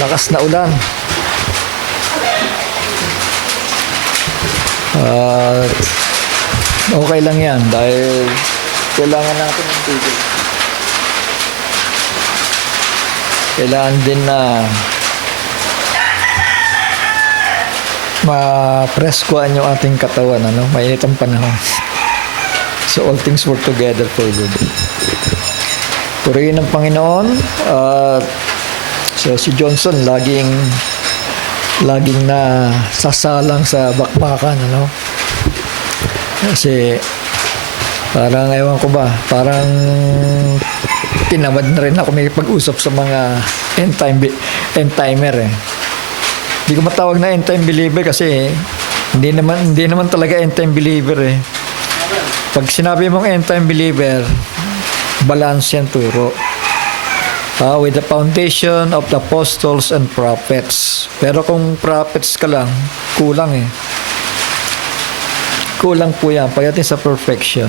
malakas na ulan. At okay lang yan dahil kailangan natin ng tubig. Kailangan din na ma-preskuan yung ating katawan, ano? Mainit ang panahon. So all things work together for good. Purihin ng Panginoon. So si Johnson laging na sasalang sa bakbakan, ano? Kasi parang ewan ko ba, parang tinamad na rin ako may pag-usap sa mga end timer eh. Hindi ko matawag na end time believer kasi hindi naman talaga end time believer eh. Pag sinabi mong end time believer, balance yan turo. With the foundation of the apostles and prophets. Pero kung prophets ka lang, kulang eh. Kulang po yan pagdating sa perfection.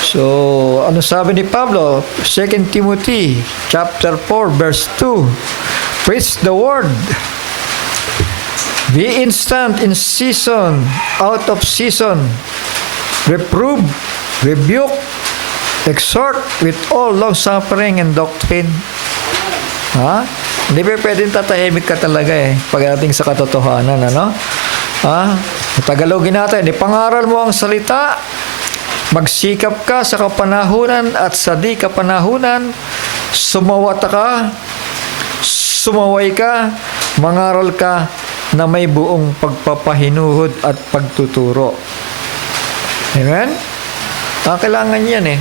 So, ano sabi ni Pablo? 2 Timothy chapter 4 verse 2. Preach the word. Be instant in season, out of season. Reprove, rebuke, exhort with all long-suffering and doctrine. Ha? Hindi pa pwedeng tatahimik ka talaga eh pagdating sa katotohanan, ano? Ha? Tagalogin natin, ipangaral mo ang salita, magsikap ka sa kapanahunan at sa di kapanahunan, sumaway ka, mangaral ka na may buong pagpapahinuhod at pagtuturo. Amen? Kailangan yan eh.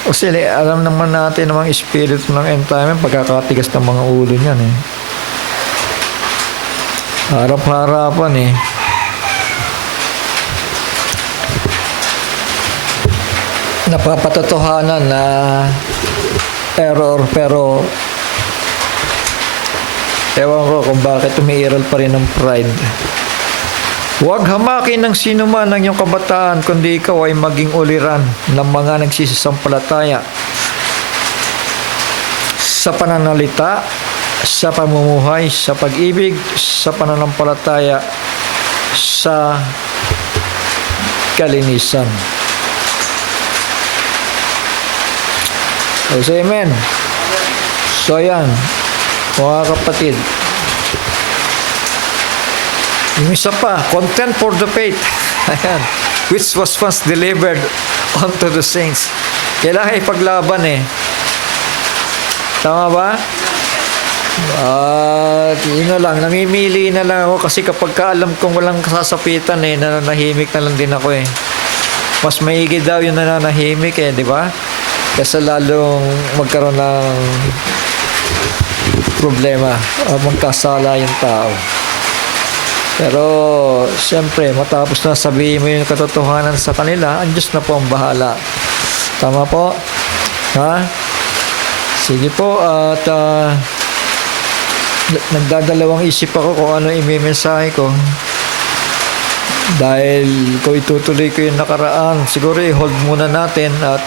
Kasi alam naman natin namang espiritu ng end time, pagkakatigas ng mga ulo niyan eh. Harap-harapan eh. Napapatotohanan na error pero ewan ko kung bakit umiiral pa rin ng pride. Huwag hamakin ng sino man ang iyong kabataan, kundi ikaw ay maging uliran ng mga nagsisisampalataya sa pananalita, sa pamumuhay, sa pag-ibig, sa pananampalataya, sa kalinisan. So, amen. So, yan. Mga kapatid. Yung isa pa, content for the faith. Ayan. Which was once delivered unto the saints. Kailangan ipaglaban eh. Tama ba? Yun na lang. Namimili na lang ako kasi kapag alam kong walang kasasapitan eh, nananahimik na lang din ako eh. Mas maigi daw yung nananahimik eh, di ba? Kasi lalong magkaroon ng problema o magkasala yung tao. Pero, siyempre, matapos na sabihin mo yung katotohanan sa kanila, ang Diyos na po ang bahala. Tama po? Ha? Sige po, at nagdadalawang isip ako kung ano i-mensahe ko. Dahil kung itutuloy ko yung nakaraan, siguro i-hold muna natin at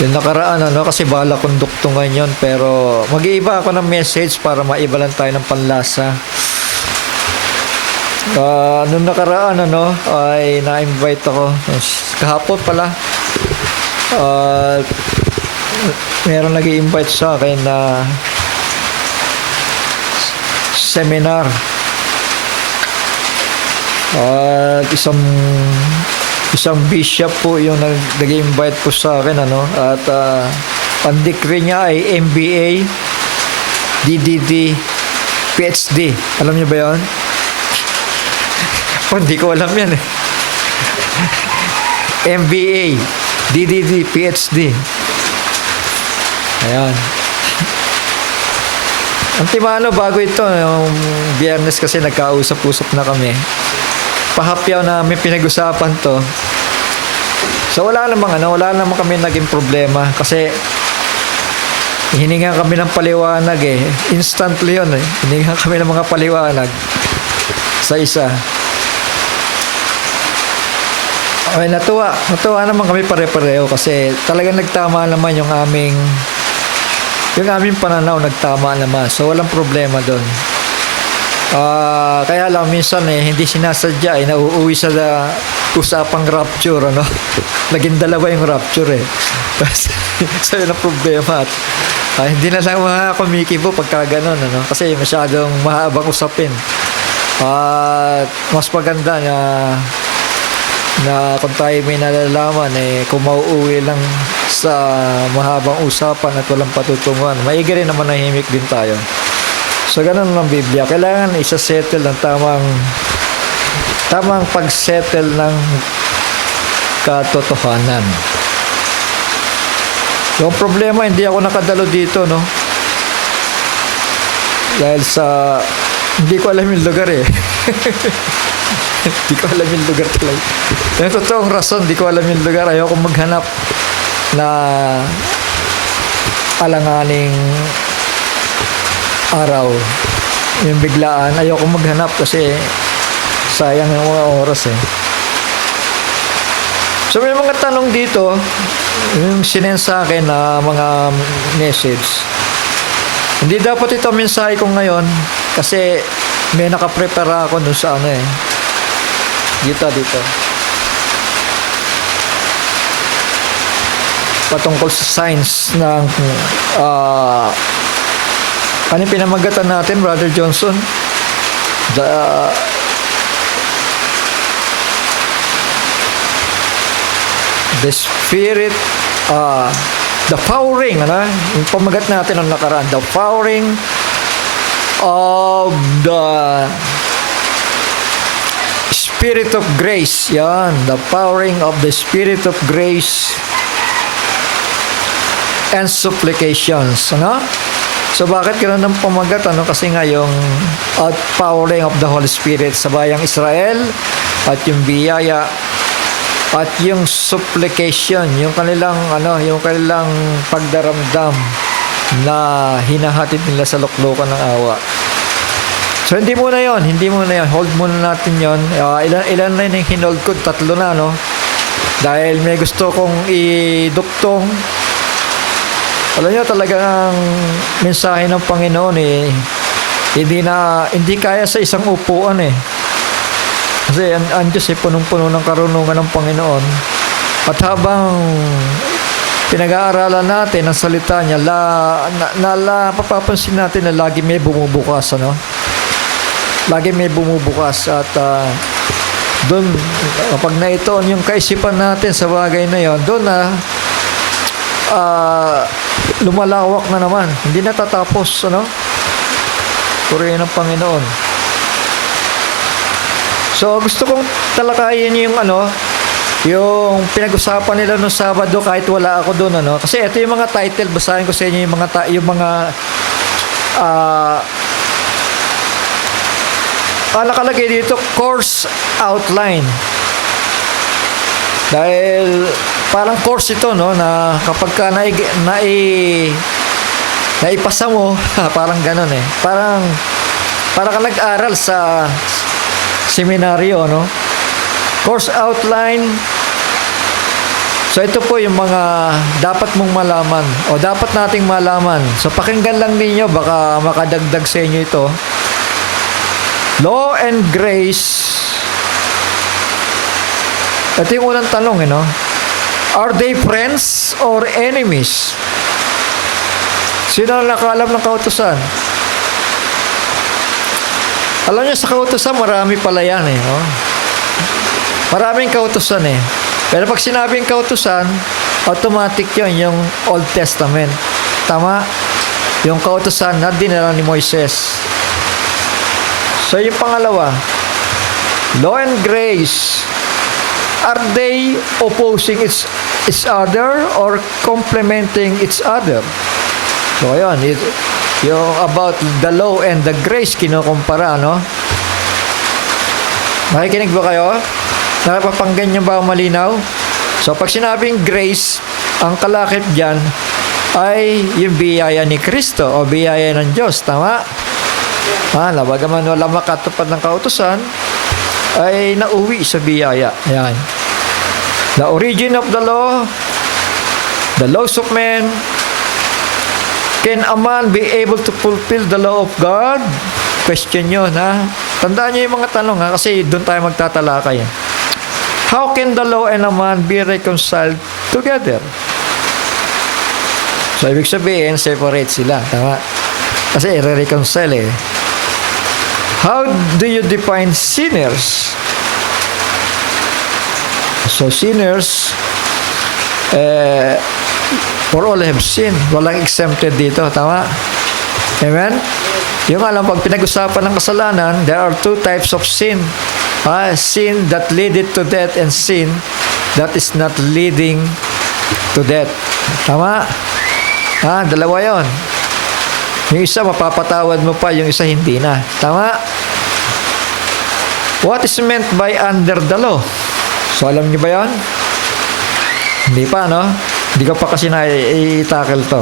yung nakaraan, kasi bala kong duktungan yun, pero mag-iiba ako ng message para maiba lang tayo ng panlasa. Nung nakaraan, ay na-invite ako. Kahapon pala. Meron nag-i-invite sa akin na seminar. Isang bishop po yung nag-invite po sa akin, at ang degree niya ay MBA, DDD, PhD. Alam niyo ba yun? Hindi ko alam yan eh. MBA, DDD, PhD. Ayan. Antimano, bago ito, yung Biyernes kasi nagkausap-usap na kami. Pahapyaw namin pinag-usapan to. So wala namang kami naging problema kasi hiningan kami ng paliwanag eh. Instantly yun eh. Hiningan kami ng mga paliwanag sa isa. Okay, natuwa naman kami pare-pareho kasi talagang nagtama naman yung aming yung aming pananaw nagtama naman. So walang problema doon. Kaya lang minsan hindi sinasadya nauuwi sa usapang rapture, ano? Naging dalawa yung rapture eh. So yun ang problema. At, hindi na lang mga kumikibo pagka ganun, ano? Kasi masyadong mahabang usapin. At mas maganda na kung tayo may nalalaman kung mauuwi lang sa mahabang usapan at walang patutunguhan, maigi rin naman nahimik din tayo. So ganun ng Biblia. Kailangan isa-settle ng tamang pag-settle ng katotohanan. Yung problema, hindi ako nakadalo dito, no? Dahil sa hindi ko alam yung lugar eh. Hindi ko alam yung lugar talaga. Yung totoong rason, hindi ko alam yung lugar. Ayoko maghanap na alanganing araw. Yung biglaan, ayoko maghanap kasi sayang yung mga oras eh. So may mga tanong dito, yung sinend sa akin na mga message. Hindi dapat ito mensahe ko ngayon kasi may nakaprepara ako dun sa ano eh. Dito. Patungkol sa science ng ano yung pinamagatan natin, Brother Johnson? The spirit, the powering, ano? Yung pamagat natin ang nakaraan, the powering of the Spirit of grace. Yan, the powering of the Spirit of grace and supplications. Ano? So bakit ganoon ang pamagat? Ano? Kasi nga yung outpowering of the Holy Spirit sa bayang Israel at yung biyaya at yung supplication, yung kanilang pagdaramdam na hinahatid nila sa luklukan ng awa. So hindi muna yon. Hold muna natin yon. Ilan na yung hinold ko? 3 na, no? Dahil may gusto kong iduktong. Alam nyo, talagang mensahe ng Panginoon hindi kaya sa isang upuan eh. Kasi ang Diyos punong-puno ng karunungan ng Panginoon. At habang pinag-aaralan natin ang salita niya, papapansin natin na lagi may bumubukas, ano? Lagi may bumubukas at doon, kapag naitoon yung kaisipan natin sa bagay na yon, doon na lumalawak na naman. Hindi natatapos, ano? Purihin ng Panginoon. So, gusto kong talakayin yung yung pinag-usapan nila noong Sabado kahit wala ako doon, ano? Kasi ito yung mga title, basahin ko sa inyo yung mga nakalagay dito, course outline. Dahil parang course ito, no, na kapag ka naipasa mo, parang ganun eh. Parang ka nag-aral sa seminaryo, no? Course outline. So ito po yung mga dapat mong malaman o dapat nating malaman. So pakinggan lang ninyo, baka makadagdag sa inyo ito. Law and grace. Ito yung unang tanong, no? Are they friends or enemies? Sino ang nakaalam ng kautusan? Alam niyo, sa kautusan, marami pala yan eh. Oh. Maraming kautusan eh. Pero pag sinabing kautusan, automatic yun, yung Old Testament. Tama? Yung kautusan na dinala ni Moises. So yung pangalawa, law and grace, are they opposing each other or complementing each other? So yun, yung about the law and the grace kinukumpara, no? Nakikinig ba kayo? Nakapapanggan niyo ba ang malinaw? So pag sinabing grace, ang kalakip dyan ay yung biyaya ni Kristo o biyaya ng Diyos, tama? Bagaman wala makatupad ng kautusan, ay nauwi sa biyaya. Yan. The origin of the laws of men, Can a man be able to fulfill the law of God? Question yun, ha? Tandaan niyo yung mga tanong, ha? Kasi doon tayo magtatalakay. How can the law and a man be reconciled together? So, ibig sabihin, separate sila. Tama? Kasi i-reconcile eh. How do you define sinners? So, sinners, for all have sinned. Walang exempted dito. Tama? Amen? Yung alam, pag pinag-usapan ng kasalanan, there are two types of sin. Sin that leaded to death and sin that is not leading to death. Tama? Dalawa yon. Yung isa, mapapatawad mo pa. Yung isa, hindi na. Tama? What is meant by under the law? So, alam niyo ba yon? Hindi pa, no? Hindi ko pa kasi na-i-tackle to.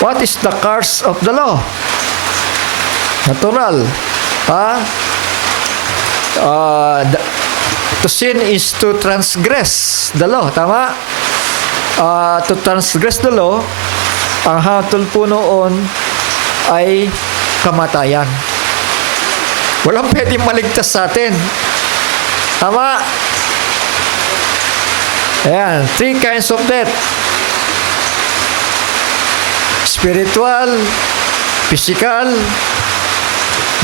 What is the curse of the law? Natural. To sin is to transgress the law. Tama? To transgress the law, ang hatol po noon ay kamatayan. Walang pwedeng maligtas sa atin. Tama? Ayan, 3 kinds of death. Spiritual, physical.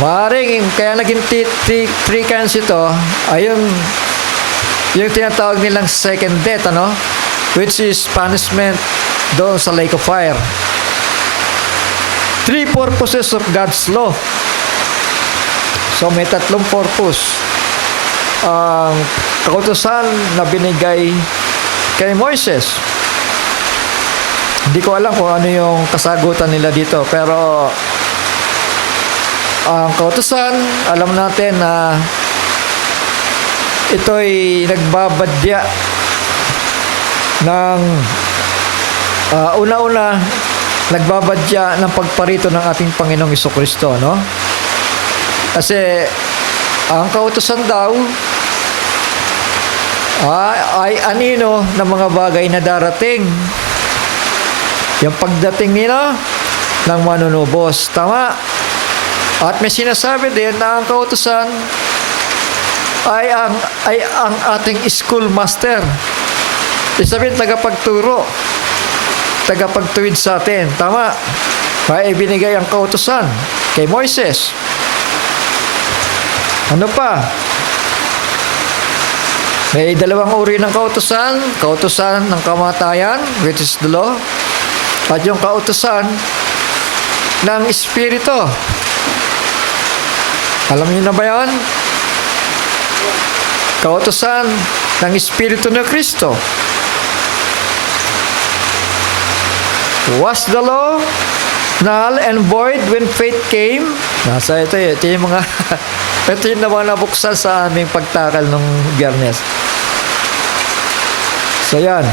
Maaaring, kaya naging 3 kinds ito, ay yung tinatawag nilang second death, which is punishment doon sa lake of fire. 3 purposes of God's law. So, may 3 purpose. Ang kautusan na binigay kay Moises. Hindi ko alam kung ano yung kasagutan nila dito, pero ang kautusan, alam natin na ito'y nagbabadya ng una-una, nagbabadya ng pagparito ng ating Panginoong Jesucristo, no? Kasi ang kautusan daw ay anino ng mga bagay na darating. Yung pagdating nila ng manunubos. Tama? At may sinasabi din na ang kautusan ay ang ating school master. Isabihin, tagapagturo. Tagapagtuwid sa atin. Tama? Kaya ibinigay ang kautusan kay Moises. Ano pa? May 2 uri ng kautusan. Kautusan ng kamatayan, which is the law. At yung kautusan ng Espiritu. Alam niyo na ba yan? Kautusan ng Espiritu ng Kristo. Was the law null and void when faith came? Nasa ito yung mga ito yung naman nabuksan sa aming pagtakal ng Biyernes. So yan.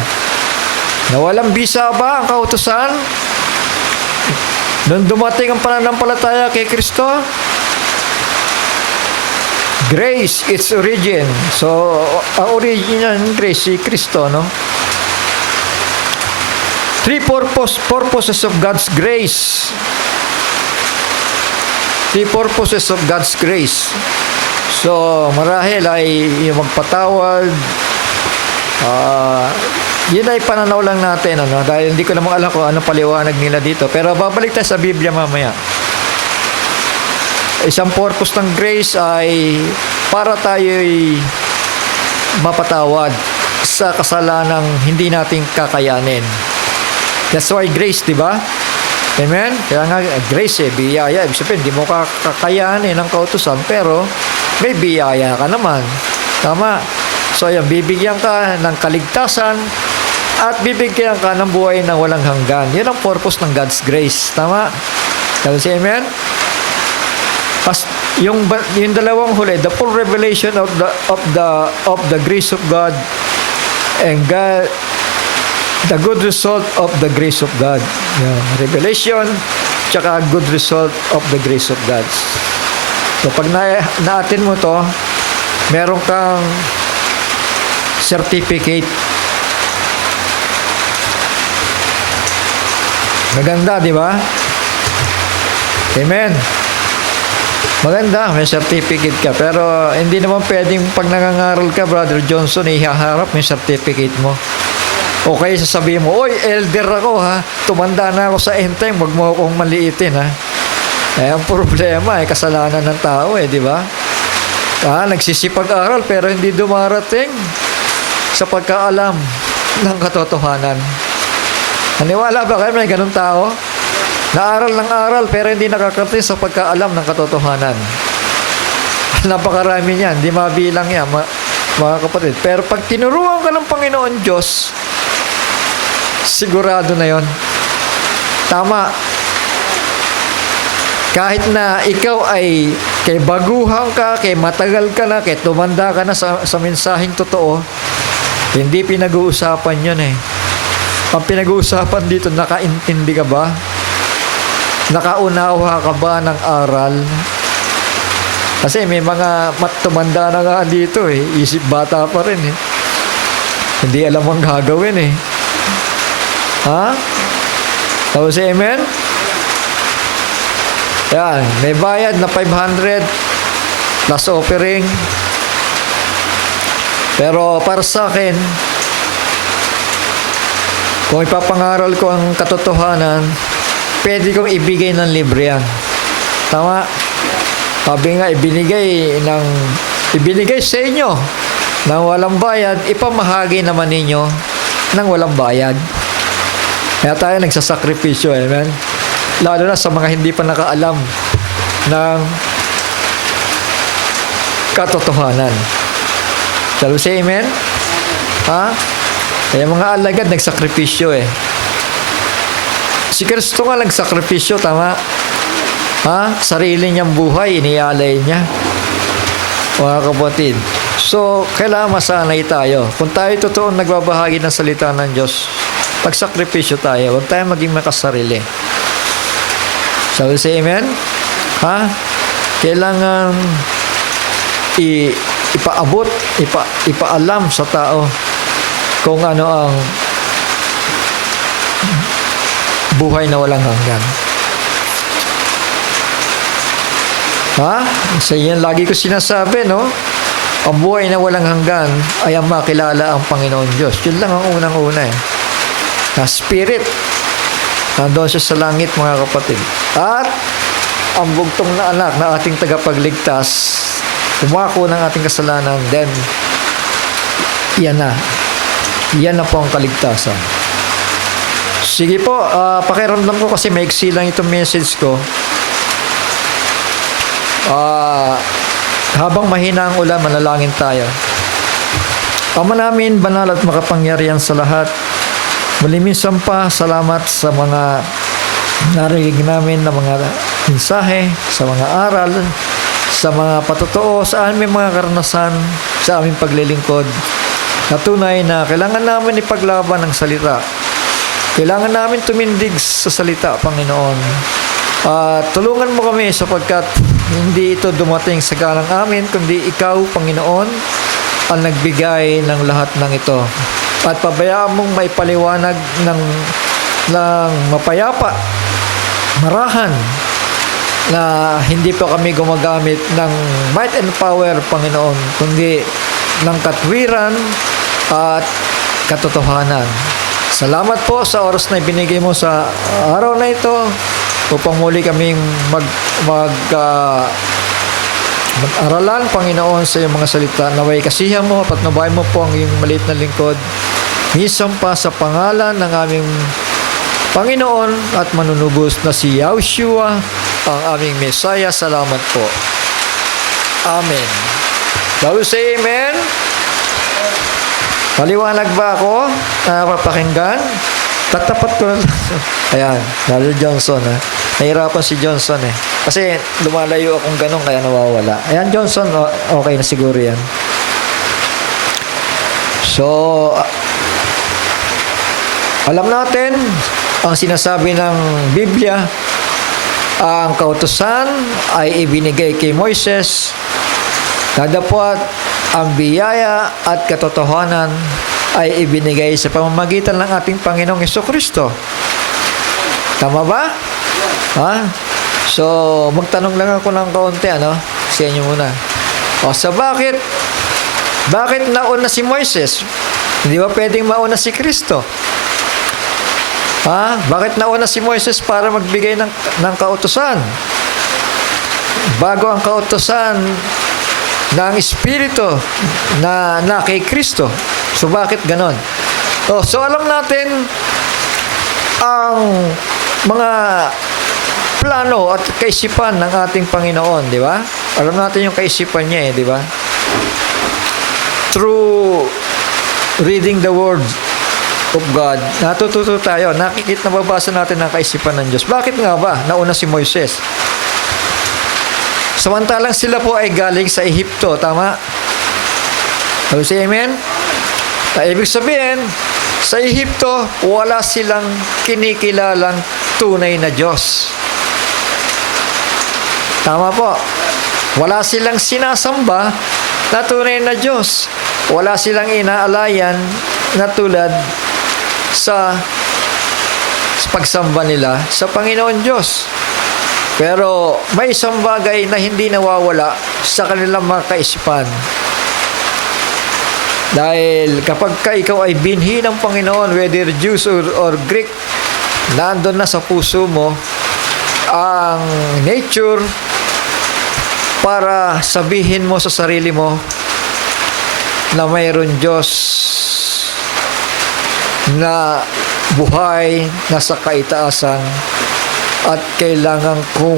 Nawalang bisa ba ang kautusan? Nung dumating ang pananampalataya kay Kristo? Grace, its origin. So, ang origin ng grace, si Kristo, no? 3 purposes of God's grace. 3 purposes of God's grace. So, marahil ay yung magpatawad. Yun ay pananaw lang natin, dahil hindi ko namang alam kung anong paliwanag nila dito. Pero babalik tayo sa Biblia mamaya. Isang purpose ng grace ay para tayo'y mapatawad sa kasalanang hindi natin kakayanin. That's why grace, di ba? Amen? Kaya nga, grace biyaya. Ibig sabihin, hindi mo kakayanin ang kautusan, pero may biyaya ka naman. Tama? So, yan, bibigyan ka ng kaligtasan at bibigyan ka ng buhay na walang hanggan. Yan ang purpose ng God's grace. Tama? Kaya si amen? Yung dalawang huli, the full revelation of the grace of God and God, the good result of the grace of God. Revelation, tsaka good result of the grace of God. So, pag naatin mo to, meron kang certificate. Maganda, di ba? Amen. Maganda, may certificate ka. Pero hindi naman pwedeng pag nangangaral ka, Brother Johnson, ihaharap may certificate mo. O kaya sasabihin mo, oy, elder ako ha. Tumanda na ako sa end time, wag mo akong maliitin ha. Eh, ang problema, kasalanan ng tao di ba? Nagsisipag-aral pero hindi dumarating sa pagkaalam ng katotohanan. Naniwala ba kayo may ganun tao? Naaral ng aral pero hindi nakakarating sa pagkaalam ng katotohanan. Napakarami niyan, hindi mabilang yan, mga kapatid. Pero pag tinuruan ka ng Panginoon Diyos, sigurado na yon. Tama. Kahit na ikaw ay kay baguhan ka, kay matagal ka na, kay tumanda ka na sa mensaheng totoo, hindi pinag-uusapan yun Ang pinag-uusapan dito, nakaintindi ka ba? Nakaunawa ka ba ng aral? Kasi may mga tumanda na nga dito isip bata pa rin Hindi alam ang gagawin Ha? Tapos amen? Yan, may bayad na 500 plus offering. Pero para sa akin, kung ipapangaral ko ang katotohanan, pwede kong ibigay ng libre yan. Tama? Sabi nga, ibinigay sa inyo ng walang bayad, ipamahagi naman ninyo ng walang bayad. Kaya tayo nagsasakripisyo, amen? Lalo na sa mga hindi pa nakaalam ng katotohanan. Shall we say amen? Ha? Kaya mga alagad nagsakripisyo Si Kristo nga nagsakripisyo, tama? Ha? Sarili niyang buhay, inialay niya. Mga kapatid. So, kailangan masanay tayo. Kung tayo totoo nagbabahagi ng salita ng Diyos, pagsakripisyo tayo. Huwag tayo maging makasarili. Shall we say amen? Ha? Kailangan ipaabot, ipaalam sa tao kung ano ang buhay na walang hanggan. Ha? Sa yan lagi ko sinasabi, no? Ang buhay na walang hanggan ay ang makilala ang Panginoon Diyos. Yun lang ang unang-una Na spirit. Nandoon siya sa langit, mga kapatid. At ang bugtong na anak na ating tagapagligtas, umako ng ating kasalanan, then yan na po ang kaligtasan. Sige po, pakiramdam ko kasi maiksi lang itong message ko. Habang mahina ang ulan, manalangin tayo. Ama namin, banal at makapangyarihan sa lahat, malimisan pa, salamat sa mga narinig namin na mga mensahe, sa mga aral, sa mga patotoo, sa aming mga karanasan, sa aming paglilingkod. Natunay na kailangan namin ipaglaban ang salita. Kailangan namin tumindig sa salita, Panginoon. Tulungan mo kami sapagkat hindi ito dumating sa galang amin, kundi ikaw, Panginoon, ang nagbigay ng lahat ng ito. At pabayaan mong may paliwanag ng mapayapa, marahan, na hindi pa kami gumagamit ng might and power, Panginoon, kundi ng katwiran at katotohanan. Salamat po sa oras na ibinigay mo sa araw na ito upang muli kaming mag-aralan, Panginoon, sa iyong mga salita. Naway kasihan mo, patnubayan mo po ang iyong maliit na lingkod. Minsan pa sa pangalan ng aming Panginoon at manunubos na si Yahshua, ang aming Mesaya. Salamat po. Amen. Shall we say amen? Paliwanag ba ako? Papakinggan? Tatapat ko na lang. Ayan, Brother Johnson. Nahirapan si Johnson Kasi lumalayo akong ganun kaya nawawala. Ayan, Johnson, okay na siguro yan. So, alam natin ang sinasabi ng Biblia, ang kautusan ay ibinigay kay Moises, kadapot ang biyaya at katotohanan ay ibinigay sa pamamagitan ng ating Panginoong Hesukristo. Tama ba? Ha? So, magtanong lang ako ng kaunti, sa inyo muna. Bakit nauna si Moises? Hindi ba pwedeng mauna si Kristo? Bakit nauna si Moises para magbigay ng kautusan? Bago ang kautusan ng Espiritu na kay Kristo. So, bakit ganon? So, alam natin ang mga plano at kaisipan ng ating Panginoon, di ba? Alam natin yung kaisipan niya, di ba? Through reading the Word of God, natututo tayo, nababasa natin ang kaisipan ng Diyos. Bakit nga ba nauna si Moises? Samantalang sila po ay galing sa Ehipto, tama? Ano si Amen? Ibig sabihin, sa Ehipto, wala silang kinikilalang tunay na Diyos. Tama po. Wala silang sinasamba na tunay na Diyos. Wala silang inaalayan na tulad sa pagsamba nila sa Panginoon Diyos. Pero may isang bagay na hindi nawawala sa kanilang mga kaisipan. Dahil kapag ikaw ay binhi ng Panginoon, whether Jews or Greek, nandun na sa puso mo ang nature para sabihin mo sa sarili mo na mayroon Diyos na buhay, nasa kaitaasan, at kailangan ko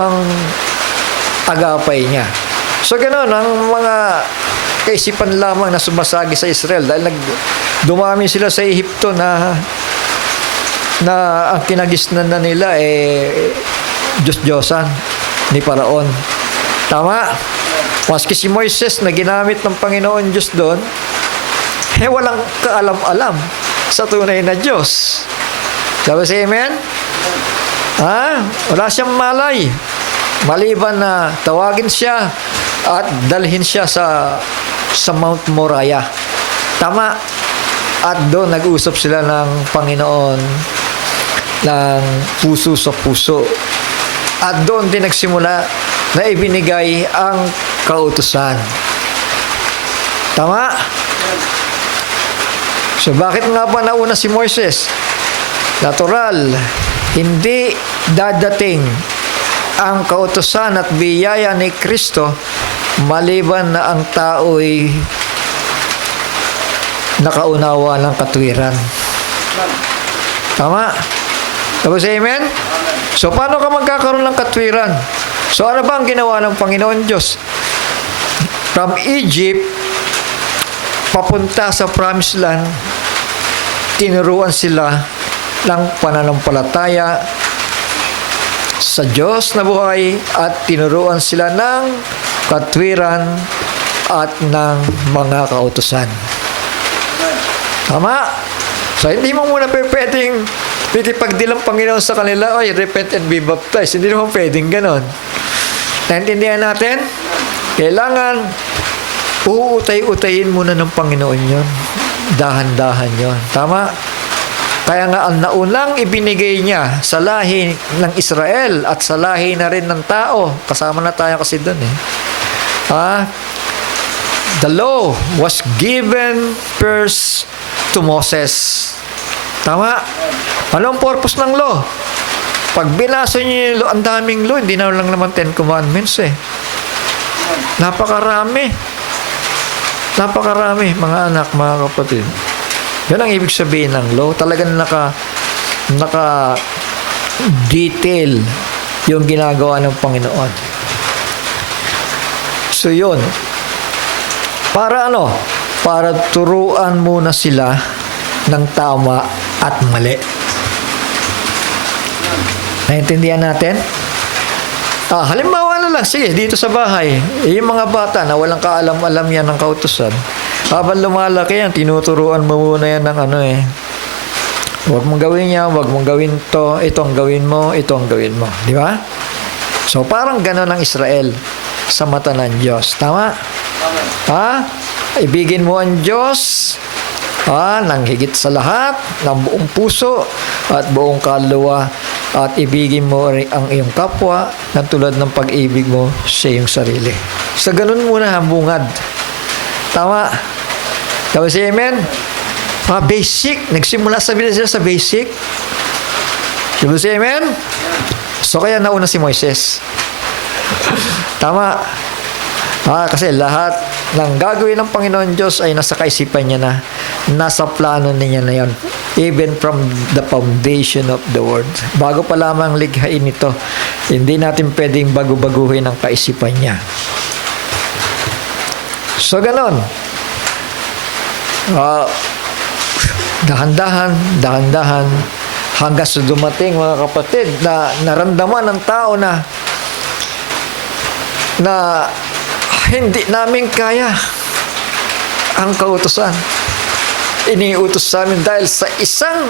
ang agapay niya. So ganoon ang mga kaisipan lamang na sumasagi sa Israel dahil dumami sila sa Ehipto na ang kinagisnan na nila Diyos-Diyosan ni Paraon. Tama? Maski si Moises na ginamit ng Panginoon Diyos doon, walang kaalam-alam sa tunay na Diyos. Sabi si Amen? Wala siyang malay. Maliban na tawagin siya at dalhin siya sa Mount Moriah. Tama? At doon nag-usap sila ng Panginoon ng puso sa puso. At doon din nagsimula na ibinigay ang kautusan. Tama? So bakit nga ba nauna si Moises? Natural, hindi dadating ang kautusan at biyaya ni Kristo maliban na ang tao'y nakaunawa ng katwiran. Tama? Tapos amen? So paano ka magkakaroon ng katwiran? So ano ba ang ginawa ng Panginoon Diyos? From Egypt, papunta sa Promised Land, tinuruan sila ng pananampalataya sa Diyos na buhay at tinuruan sila ng katwiran at ng mga kautusan. Tama? So hindi mo muna pwedeng pagdilang Panginoon sa kanila, repent and be baptized. Hindi naman pwedeng ganon. Naintindihan natin? Kailangan uutay-utayin muna ng Panginoon yon. Dahan-dahan yon. Tama? Kaya nga ang naunang ibinigay niya sa lahi ng Israel at sa lahi na rin ng tao. Kasama na tayo kasi doon The law was given first to Moses. Tama? Anong purpose ng law? Pag binasa niyo yung law, ang daming law, hindi na lang naman 10 commandments Napakarami. Napakarami, mga anak, mga kapatid. Yan ang ibig sabihin ng law. Talagang naka-detail yung ginagawa ng Panginoon. So yun. Para ano? Para turuan muna sila ng tama at mali. Naintindihan natin? Halimbawa na lang, sige, dito sa bahay, yung mga bata na walang kaalam-alam yan ng kautusan, habang lumalaki yan, tinuturuan mo muna yan ng huwag mong gawin yan, huwag mong gawin to, ito ang gawin mo, ito ang gawin mo. Di ba? So, parang gano'n ang Israel sa mata ng Diyos. Tama? Ibigin mo ang Diyos Nang higit sa lahat, ng buong puso at buong kaluluwa, at ibigin mo rin ang iyong kapwa na tulad ng pag-ibig mo sa iyong sarili. Sa ganun muna ang bungad. Tama? Tama si Amen? Basic. Nagsimula sa basic. Diba si Amen? So kaya nauna si Moises. Tama. Kasi lahat ng gagawin ng Panginoon Diyos ay nasa kaisipan niya na. Nasa plano niya na yan. Even from the foundation of the world. Bago pa lamang likhain ito, hindi natin pwedeng bago-baguhin ang kaisipan niya. So, ganon. Dahan-dahan, hanggang sa dumating, mga kapatid, na naramdaman ng tao na hindi namin kaya ang kautusan. Iniutos sa amin dahil sa isang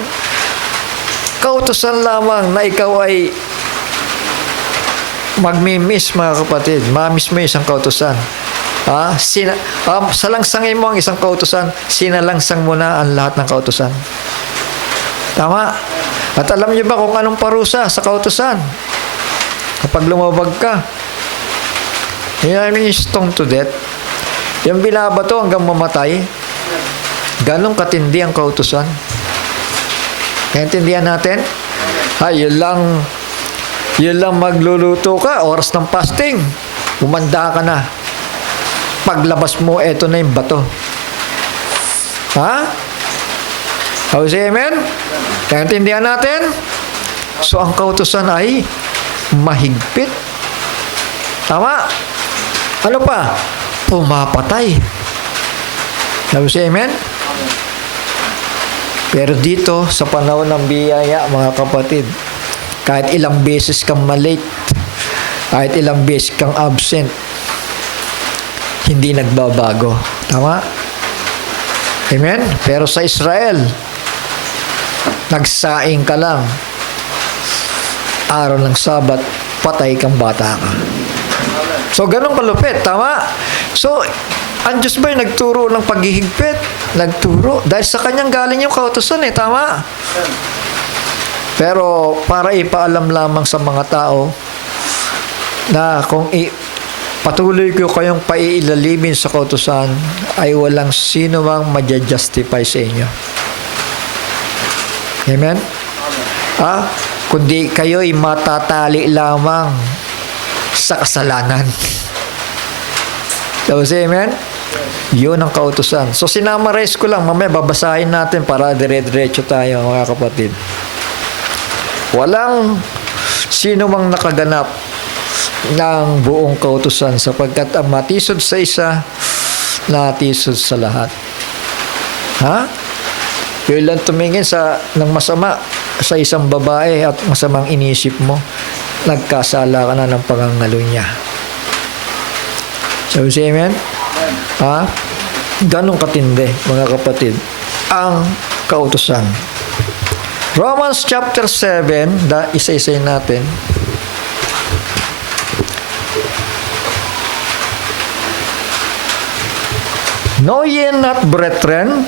kautusan lamang na ikaw ay magmi-miss, mga kapatid. Ma-miss mo isang kautusan. Salangsangin mo ang isang kautusan, sinalangsang mo na ang lahat ng kautusan. Tama? At alam niyo ba kung anong parusa sa kautusan? Kapag lumabag ka, yung stone to death, yung binabato hanggang mamatay, ganong katindi ang kautusan. Naintindihan natin? Yun lang magluluto ka, oras ng fasting, umanda ka na. Paglabas mo, eto na yung bato. How say amen? Naintindihan natin? So, ang kautusan ay mahigpit. Tama? Ano pa? Pumapatay. How say amen? Pero dito, sa panahon ng biyaya, mga kapatid, kahit ilang beses kang malate, kahit ilang beses kang absent, hindi nagbabago. Tama? Amen? Pero sa Israel, nagsaing ka lang. Araw ng Sabat, patay kang bata ka. So, ganun kalupit. Tama? So, ang Diyos ba'y nagturo ng paghihigpit? Nagturo. Dahil sa kanyang galing yung kautusan tama? Pero, para ipaalam lamang sa mga tao na kung patuloy ko kayong paiilalimin sa kautusan, ay walang sino mang madya-justify sa inyo. Amen? Kundi kayo'y matatali lamang sa kasalanan. So, amen? Yun ang kautusan. So, sinamarize ko lang. Mamaya babasahin natin para dire-diretso tayo, mga kapatid. Walang sino mang nakaganap ng buong kautusan sapagkat ang matisod sa isa, natisod sa lahat. Yun lang tumingin ng masama sa isang babae at masamang inisip mo, nagkasala ka na ng pangangalo niya. So, amen? Ganong katindi, mga kapatid, ang kautusan. Romans chapter 7, isa-isay natin. Know ye not, brethren,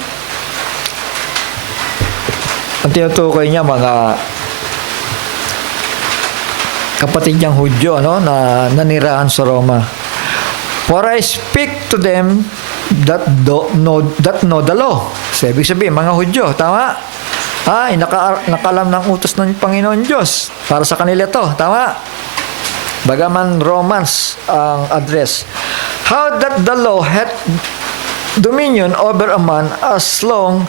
ang tinutukoy niya mga kapatid niyang Hudyo, na nanirahan sa Roma. For I speak to them that know the law. So, ibig sabihin, mga Hudyo, tama? Nakalam ng utos ng Panginoon Diyos para sa kanila to, tama? Bagaman Romans ang address. How that the law hath dominion over a man as long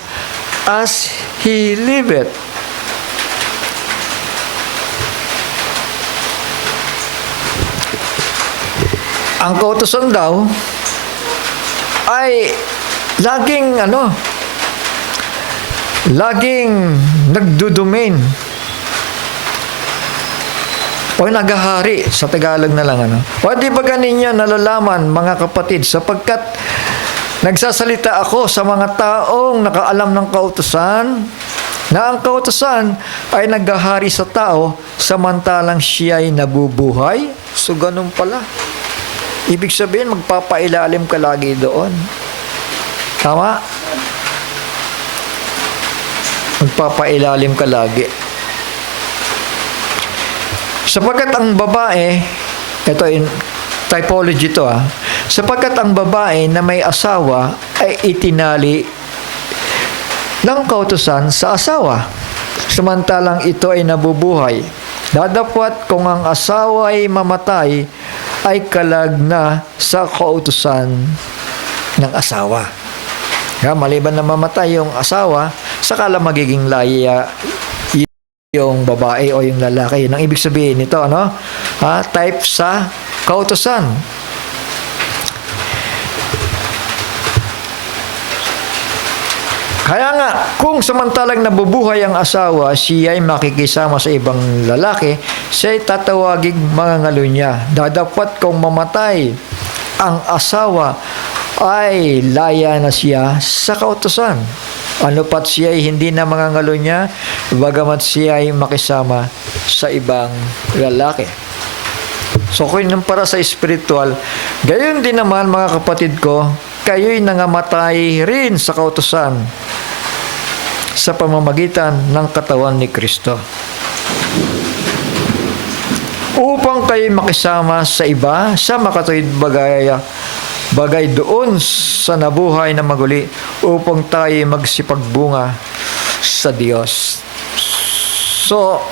as he liveth. Ang kautusan daw ay laging nagdudomain o naghahari sa Tagalog na lang O di ba ganinyo nalalaman, mga kapatid, sapagkat nagsasalita ako sa mga taong nakaalam ng kautusan, na ang kautusan ay naghahari sa tao samantalang siya ay nabubuhay. So, ganun pala. Ibig sabihin, magpapailalim ka lagi doon. Tama? magpapailalim ka lagi. Sapagkat ang babae, ito in typology to sapagkat ang babae na may asawa ay itinali ng kautusan sa asawa, samantalang ito ay nabubuhay. Dadapot kung ang asawa ay mamatay, ay kalag na sa kautusan ng asawa. Maliban na mamatay yung asawa, saka lang magiging laya yung babae o yung lalaki. Yun ang ibig sabihin nito, type sa kautusan. Kaya nga, kung samantalang nabubuhay ang asawa, siya ay makikisama sa ibang lalaki, siya ay tatawaging mangangalo niya. Dadapat kung mamatay ang asawa, ay laya na siya sa kautusan. Ano pat siya ay hindi na mangangalo niya, bagamat siya ay makisama sa ibang lalaki. So kung yun para sa spiritual, gayon din naman mga kapatid ko, kayo'y nangamatay rin sa kautusan sa pamamagitan ng katawan ni Kristo, upang kayo'y makisama sa iba sa makatuwid bagay doon sa nabuhay na maguli, upang tayo magsipagbunga sa Diyos. So,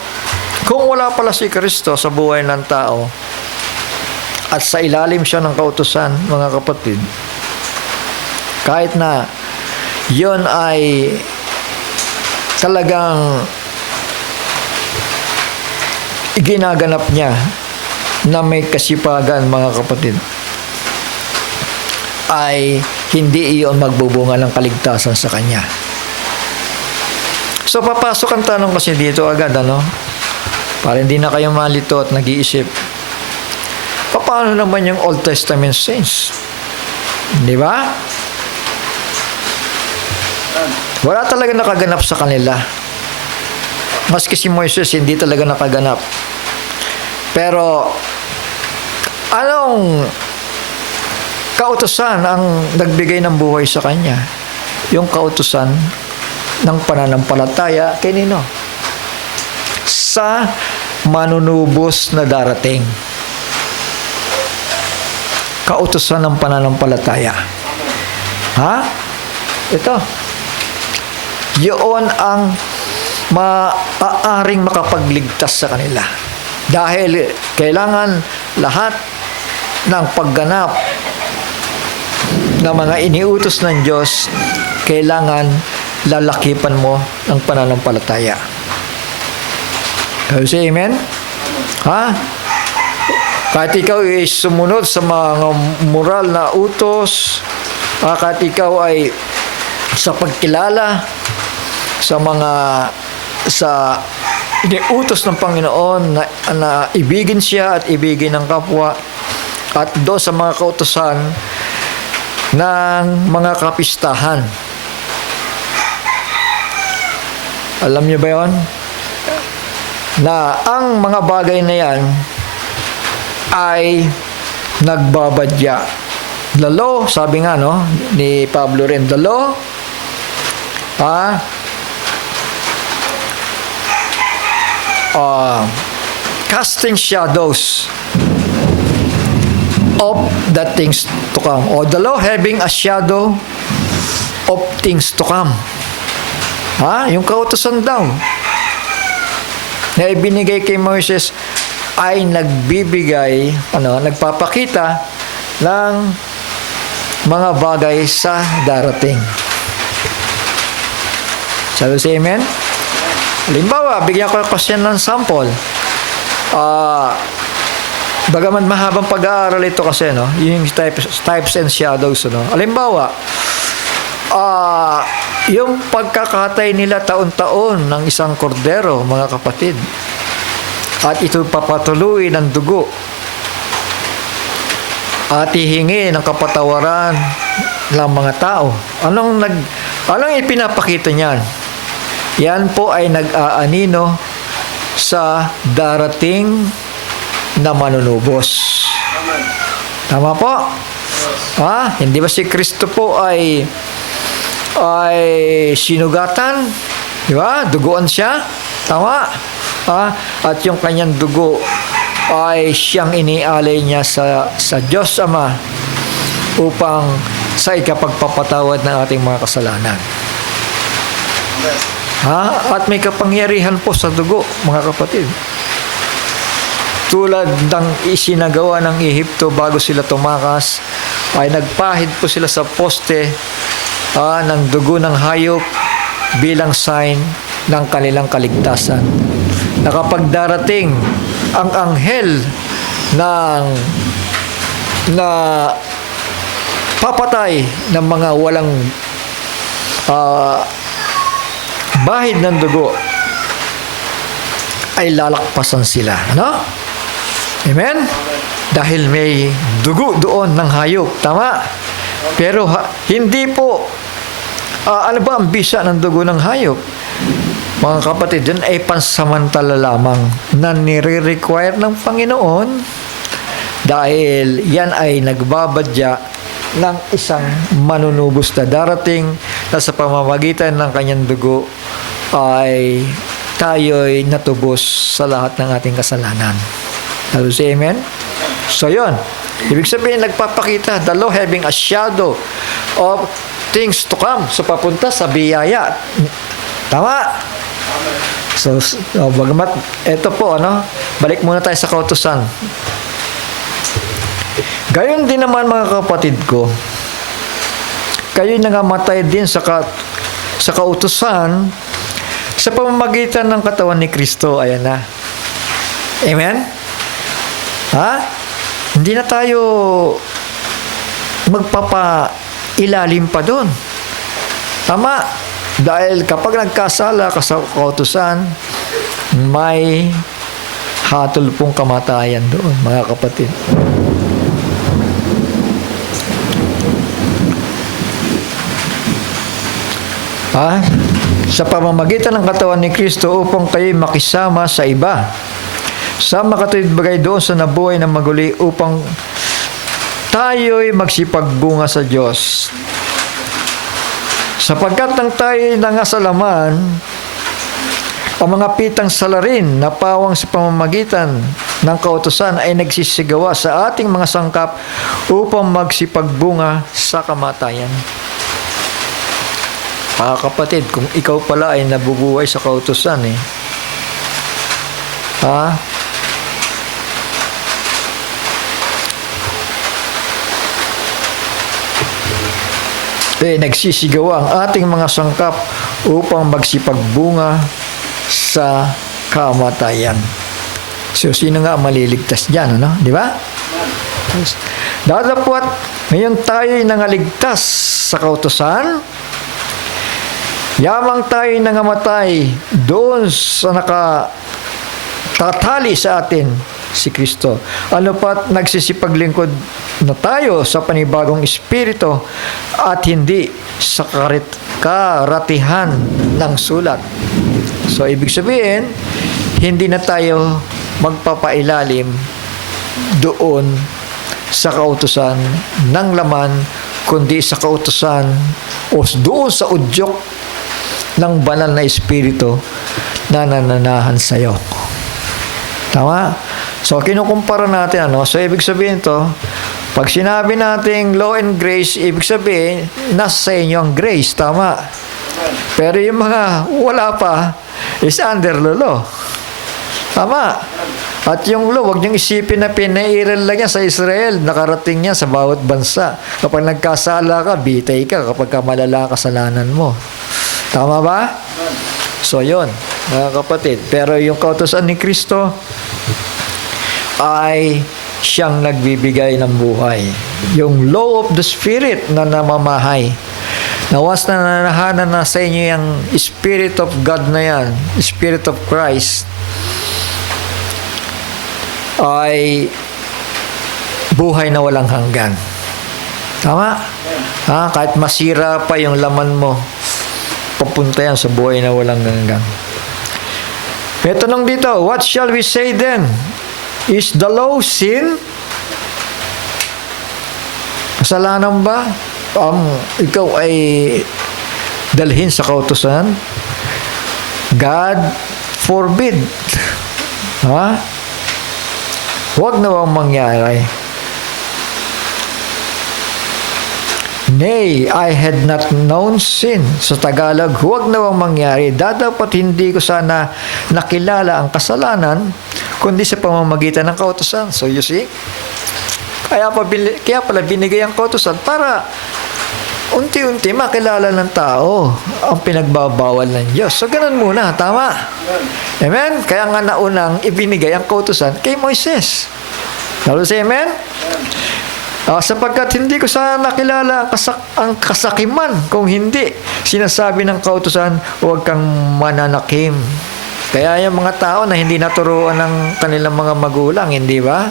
kung wala pala si Kristo sa buhay ng tao, at sa ilalim siya ng kautusan, mga kapatid, kahit na yon ay talagang ginaganap niya na may kasipagan, mga kapatid, ay hindi iyon magbubunga ng kaligtasan sa kanya. So papasok ang tanong kasi dito agad, para hindi na kayo malito at nag-iisip, paano naman yung Old Testament saints? Di ba? Wala talaga nakaganap sa kanila. Maski si Moises, hindi talaga nakaganap. Pero, anong kautusan ang nagbigay ng buhay sa kanya? Yung kautusan ng pananampalataya kay nino? Sa manunubos na darating. Kautusan ng pananampalataya. Ito. Yun ang maaaring makapagligtas sa kanila. Dahil kailangan lahat ng pagganap ng mga iniutos ng Diyos, kailangan lalakipan mo ng pananampalataya. Can you say amen? Kahit ikaw ay sumunod sa mga moral na utos, kahit ikaw ay sa pagkilala sa iniutos ng Panginoon na ibigin siya at ibigin ng kapwa, at do sa mga kautusan ng mga kapistahan. Alam niyo ba yun? Na ang mga bagay na yan ay nagbabadya. The law, sabi nga ni Pablo rin, the law casting shadows of the things to come, or the law having a shadow of things to come. Yung kautusan daw na ibinigay kay Moses ay nagbibigay, nagpapakita ng mga bagay sa darating. Sabi sa amen? Halimbawa, bigyan ko kasi ng sample. Bagaman mahabang pag-aaral ito kasi, yung types and shadows, Halimbawa, yung pagkakatay nila taon-taon ng isang kordero, mga kapatid, at ito papatuloy ng dugo, at hihingi ng kapatawaran ng mga tao. Anong ipinapakita niyan? Yan po ay nag-aanino sa darating na manunubos. Tama po? Hindi ba si Kristo po ay sinugatan Di ba? Duguan siya. Tama. At yung kanyang dugo ay siyang inialay niya sa Diyos Ama upang sa ikapagpapatawad ng ating mga kasalanan. At may kapangyarihan po sa dugo, mga kapatid. Tulad ng isinagawa ng Ehipto bago sila tumakas, ay nagpahid po sila sa poste ng dugo ng hayop bilang sign ng kanilang kaligtasan. Na kapag darating ang anghel na papatay ng mga walang bahid ng dugo, ay lalakpasan sila. Ano? Amen? Dahil may dugo doon ng hayop. Tama? Pero hindi po, ano ba ang bisa ng dugo ng hayop? Mga kapatid, yun ay pansamantala lamang na nire-require ng Panginoon dahil yan ay nagbabadya ng isang manunubos na darating na sa pamamagitan ng kanyang dugo ay tayo'y natubos sa lahat ng ating kasalanan. Hello, say amen? So yun, ibig sabihin nagpapakita, the law having a shadow of things to come. So papunta sa biyaya. Tama? So, bagamat, eto po, balik muna tayo sa kautusan. Gayon din naman, mga kapatid ko, kayo'y nangamatay din sa kautusan sa pamamagitan ng katawan ni Kristo. Ayan na. Amen? Hindi na tayo magpapailalim pa doon. Tama? Dahil kapag nagkasala ka sa kautusan, may hatol pong kamatayan doon, mga kapatid. Sa pamamagitan ng katawan ni Kristo upang kayo'y makisama sa iba. Sa makatuwid bagay doon sa nabuhay na maguli upang tayo'y magsipagbunga sa Diyos. Sapagkat nang tayo'y nangasalaman, ang mga pitang salarin na pawang sa pamamagitan ng kautusan ay nagsisigawa sa ating mga sangkap upang magsipagbunga sa kamatayan. Mga kapatid, kung ikaw pala ay nabubuhay sa kautusan, nagsisigawa ang ating mga sangkap upang magsipagbunga sa kamatayan. So, sino nga maliligtas dyan, Di ba? Datapwat, ngayon tayo'y nangaligtas sa kautusan, yamang tayo'y nangamatay doon sa nakatatali sa atin, si Kristo. Ano pat nagsisipaglingkod na tayo sa panibagong espiritu at hindi sa karatihan ng sulat. So, ibig sabihin, hindi na tayo magpapailalim doon sa kautusan ng laman, kundi sa kautusan o doon sa udyok ng banal na espiritu na nananahan sa'yo. Tama? So, kinukumpara natin, So, ibig sabihin to, pag sinabi nating law and grace, ibig sabihin, nasa inyo ang grace, tama? Pero yung mga wala pa, is under the law. Tama? At yung law, huwag niyong isipin na pinairal lang yan sa Israel, nakarating yan sa bawat bansa. Kapag nagkasala ka, bitay ka kapag malala kasalanan mo. Tama ba? So, yun, mga kapatid. Pero yung kautusan ni Kristo, ay siyang nagbibigay ng buhay. Yung law of the Spirit na namamahay. Nawas na nanahanan na sa inyo yung Spirit of God na yan, Spirit of Christ, ay buhay na walang hanggan. Tama? Kahit masira pa yung laman mo, papunta yan sa buhay na walang hanggan. May tanong dito, what shall we say then? Is the law sin? Kasalanan ba? Ikaw ay dalhin sa kautusan? God forbid. Ha? Huwag nawang mangyari. Nay, I had not known sin. Sa Tagalog, huwag nawang mangyari. Dapat hindi ko sana nakilala ang kasalanan, kundi sa pamamagitan ng kautusan. So you see, kaya pala binigay ang kautusan para unti-unti makilala ng tao ang pinagbabawal ng Diyos. So ganun muna, tama? Amen? Kaya nga naunang ibinigay ang kautusan kay Moises. Lalo si amen? Sapagkat hindi ko sana nakilala ang kasakiman kung hindi sinasabi ng kautusan, huwag kang mananakim. Kaya yung mga tao na hindi naturuan ng kanilang mga magulang, hindi ba?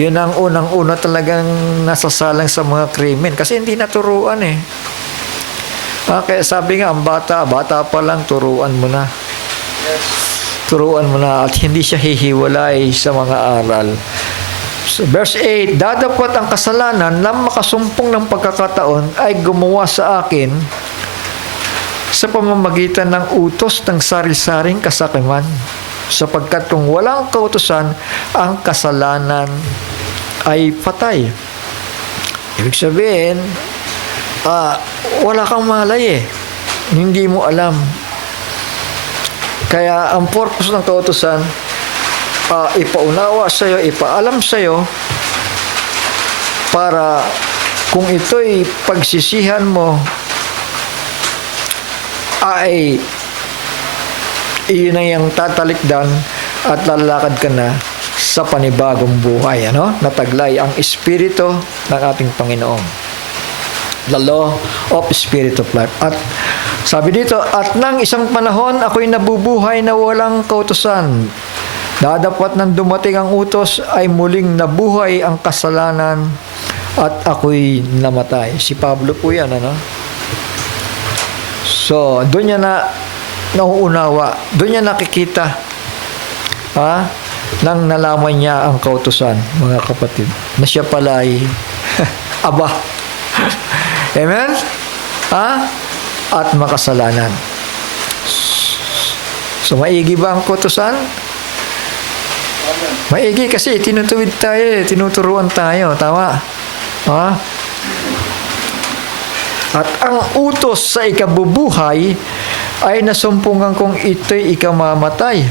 Yun ang unang-una talagang nasasalang sa mga krimen kasi hindi naturuan eh. Kaya sabi nga, ang bata pa lang, turuan mo na. Turuan mo na at hindi siya hihiwalay sa mga aral. So, verse 8, dadapat ang kasalanan na makasumpong ng pagkakataon ay gumawa sa akin sa pamamagitan ng utos ng sari-saring kasakiman. Sapagkat kung walang kautusan, ang kasalanan ay patay. Ibig sabihin, wala kang malay eh. Hindi mo alam. Kaya ang purpose ng kautusan, ipaunawa sa'yo, ipaalam sa'yo, para kung ito'y pagsisihan mo, ay iyon na yung tatalikdan at lalakad ka na sa panibagong buhay, nataglay ang Espiritu ng ating Panginoon. The law of Spirit of life. At sabi dito, at nang isang panahon ako'y nabubuhay na walang kautusan. Dadapat nang dumating ang utos ay muling nabuhay ang kasalanan at ako'y namatay. Si Pablo po yan, So, doon niya na nauunawa, doon niya nakikita, nang nalaman niya ang kautusan, mga kapatid, na siya pala ay aba. Amen? At makasalanan. So, maigi ba ang kautusan? Maigi kasi tinutuwid tayo, tinuturuan tayo, tama? At ang utos sa ikabubuhay ay nasumpungan kung ito'y ikamamatay.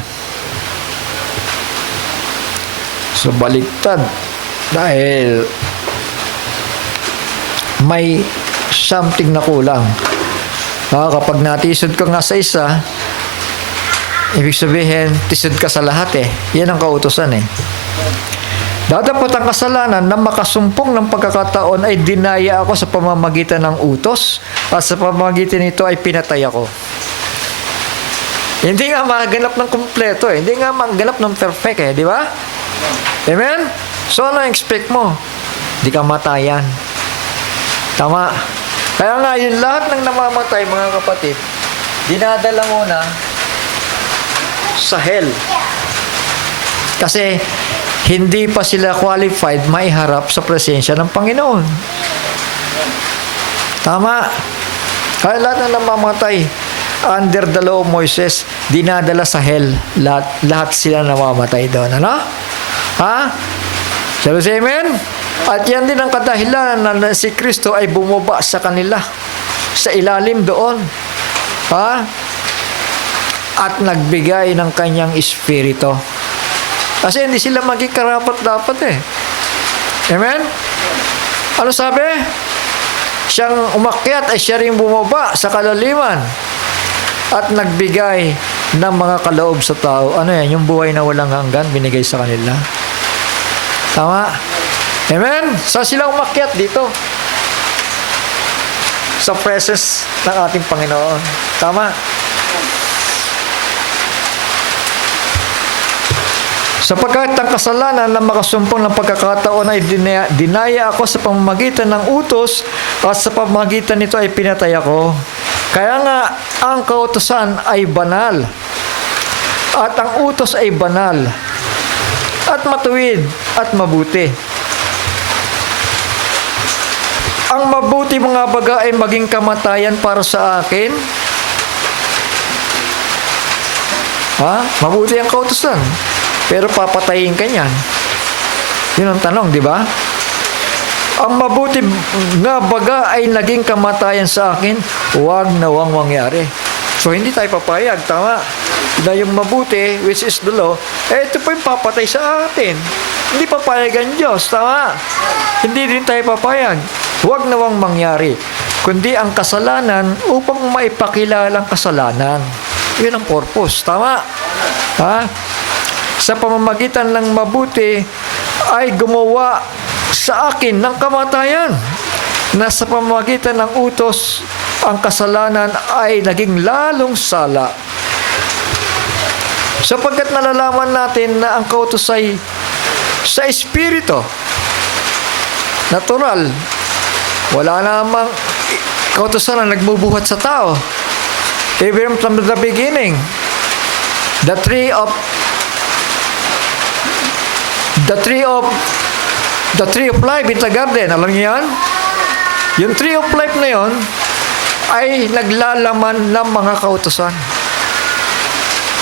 So baliktad, dahil may something na kulang. Kapag natisod ka nga sa isa, ibig sabihin, tisod ka sa lahat eh. Yan ang kautusan eh. Dadapat ang kasalanan na makasumpong ng pagkakataon ay dinaya ako sa pamamagitan ng utos at sa pamamagitan nito ay pinatay ako. Hindi nga maganap ng kumpleto eh. Hindi nga maganap ng perfect eh. Di ba? Amen? So ano expect mo? Hindi ka matayan. Tama. Kaya nga yung lahat ng namamatay, mga kapatid, dinadala muna sa hell. Kasi hindi pa sila qualified maiharap sa presensya ng Panginoon. Tama. Kaya lahat ng namamatay under the law of Moses, dinadala sa hell. Lahat sila namamatay doon. Shall we say amen? At yan din ang kadahilan na si Kristo ay bumaba sa kanila, sa ilalim doon. At nagbigay ng kanyang espiritu. Kasi hindi sila maging karapat-dapat eh. Amen? Ano sabi? Siyang umakyat ay siya rin bumaba sa kalaliman at nagbigay ng mga kaloob sa tao. Ano yan? Yung buhay na walang hanggan, binigay sa kanila. Tama? Amen? Saan sila umakyat? Dito. Sa presence ng ating Panginoon. Tama? Sapagkat ang kasalanan na makasumpong ng pagkakataon ay dinaya ako sa pamamagitan ng utos at sa pamamagitan nito ay pinatay ako. Kaya nga, ang kautusan ay banal at ang utos ay banal at matuwid at mabuti. Ang mabuti mga baga ay maging kamatayan para sa akin Mabuti ang kautusan. Pero papatayin ka niyan. Yun ang tanong, di ba? Ang mabuti nga baga ay naging kamatayan sa akin, huwag nawang mangyari. So, hindi tayo papayag, tama? Na yung mabuti, which is the law, ito po yung papatay sa atin. Hindi papayag ang Diyos, tama? Hindi din tayo papayag. Huwag nawang mangyari, kundi ang kasalanan upang maipakilala ang kasalanan. Yun ang purpose, tama? Sa pamamagitan ng mabuti ay gumawa sa akin ng kamatayan, na sa pamamagitan ng utos ang kasalanan ay naging lalong sala. Sapagkat nalalaman natin na ang kautos ay sa Espiritu, natural, wala namang kautosan na nagbubuhat sa tao. Even from the beginning, the tree of life in the garden, alam niyo yan? Yung tree of life na yon ay naglalaman ng mga kautosan.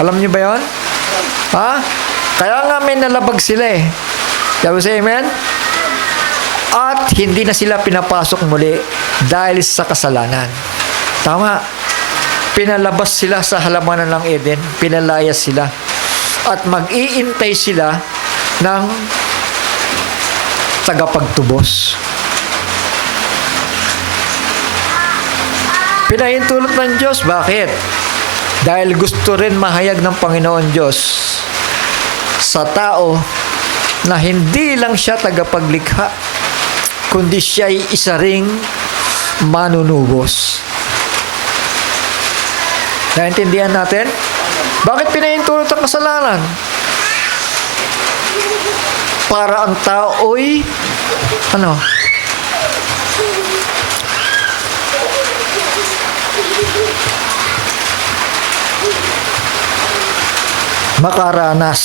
Alam niyo ba yon? Kaya nga may nalabag sila eh. Sabi sa amen? At hindi na sila pinapasok muli dahil sa kasalanan. Tama. Pinalabas sila sa halamanan ng Eden, pinalayas sila. At mag-iintay sila ng tagapagtubos. Pinahintulot ng Diyos. Bakit? Dahil gusto rin mahayag ng Panginoon Diyos sa tao na hindi lang siya tagapaglikha, kundi siya ay isa ring manunubos. Naintindihan natin? Bakit pinahintulot ang kasalanan? Para ang tao'y makaranas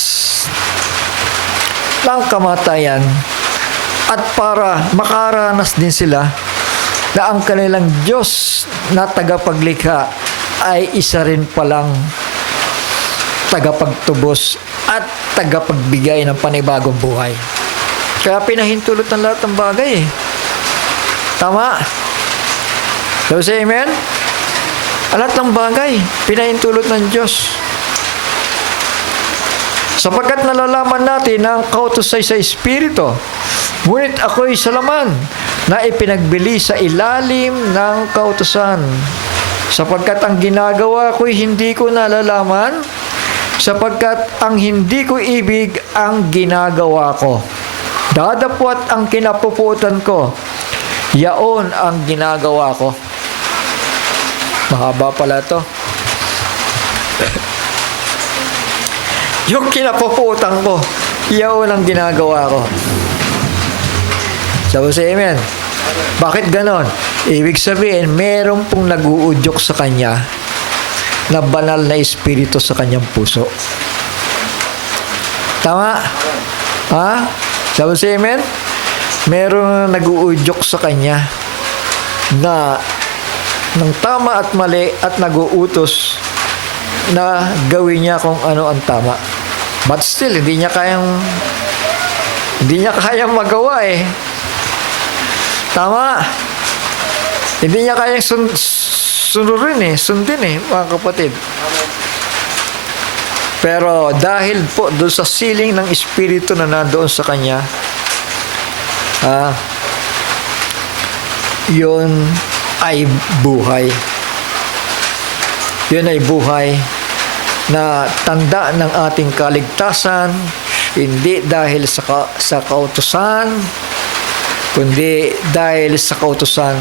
ng kamatayan, at para makaranas din sila na ang kanilang Diyos na tagapaglikha ay isa rin palang tagapagtubos at tagapagbigay ng panibagong buhay. Kaya pinahintulot ng lahat ng bagay eh. Tama? So say amen? Lahat ng bagay pinahintulot ng Diyos. Sapagkat nalalaman natin na ang kautos ay sa Espiritu, ngunit ako'y sa laman na ipinagbili sa ilalim ng kautosan. Sapagkat ang ginagawa ko'y hindi ko nalalaman, sapagkat ang hindi ko ibig ang ginagawa ko. Dadapwat ang kinapuputan ko, yaon ang ginagawa ko. Mahaba pala to. Yung kinapuputan ko, yaon ang ginagawa ko. Sabi sa amen. Bakit ganon? Ibig sabihin, meron pong nag-uudyok sa kanya na banal na espiritu sa kanyang puso. Tama? Sabi sa amen? Meron nag-uudyok sa kanya na ng tama at mali at nag-uutos na gawin niya kung ano ang tama. But still, hindi niya kayang magawa eh. Tama. Hindi niya kayang sundin eh, mga kapatid. Pero dahil po doon sa siling ng Espiritu na nandoon sa kanya, yun ay buhay. Yun ay buhay na tanda ng ating kaligtasan, hindi dahil sa kautusan, kundi dahil sa kautusan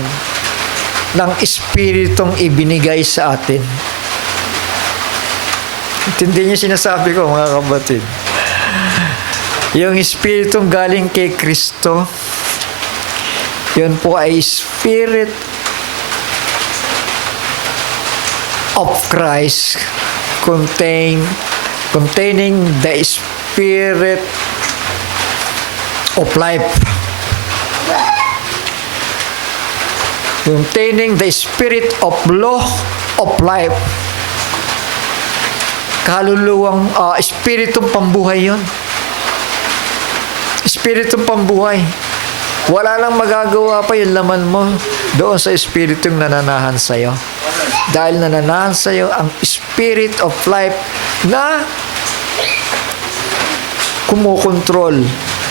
ng Espiritong ibinigay sa atin. Intindi niyo sinasabi ko, mga kapatid. Yung Espiritong galing kay Kristo, yun po ay Spirit of Christ containing the Spirit of life. Containing the Spirit of law of life. kaluluwang, espiritong pambuhay yon. Espiritong pambuhay. Wala lang magagawa pa yung laman mo doon sa espiritong nananahan sa'yo. Dahil nananahan sa'yo ang spirit of life na kumukontrol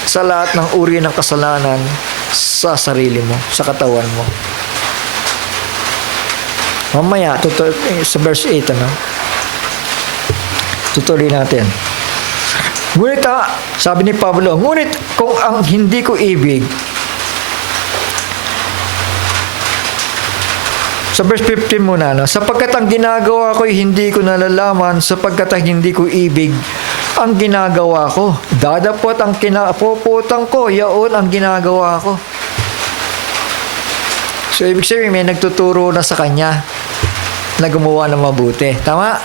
sa lahat ng uri ng kasalanan sa sarili mo, sa katawan mo. Mamaya, sa verse 8, tutuloy natin. Ngunit, sabi ni Pablo, ngunit kung ang hindi ko ibig, sa verse 15 muna, sapagkat ang ginagawa ko hindi ko nalalaman, sapagkat ang hindi ko ibig ang ginagawa ko. Dadapot ang kinapuputan ko, yaon ang ginagawa ko. So, ibig sabihin, may nagtuturo na sa kanya na gumawa ng mabuti. Tama?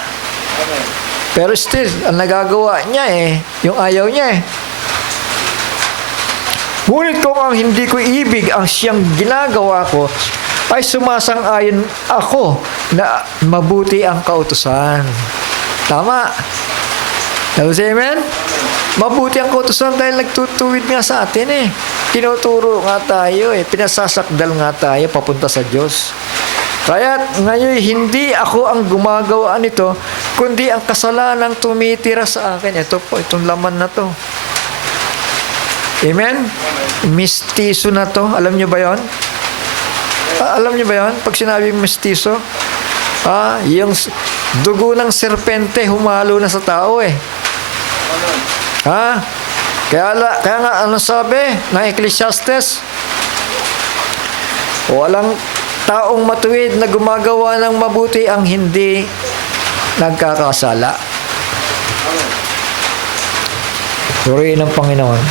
Pero still, ang nagagawa niya yung ayaw niya Ngunit kung ang hindi ko ibig ang siyang ginagawa ko, ay sumasang-ayon ako na mabuti ang kautusan. Tama? Amen? Mabuti ang kautusan dahil nagtutuwid nga sa atin Tinuturo nga tayo pinasasakdal nga tayo papunta sa Diyos. Kaya ngayon hindi ako ang gumagawa nito, kundi ang kasalanang tumitira sa akin. Ito po, itong laman na to. Amen? Mistiso na to. Alam niyo ba yon? Alam niyo ba yon? Pag sinabi mistiso, yung dugo ng serpente humalo na sa tao Kaya nga ano sabi ng Ecclesiastes? Walang taong matuwid na gumagawa ng mabuti ang hindi nagkakasala. Purihin ng Panginoon.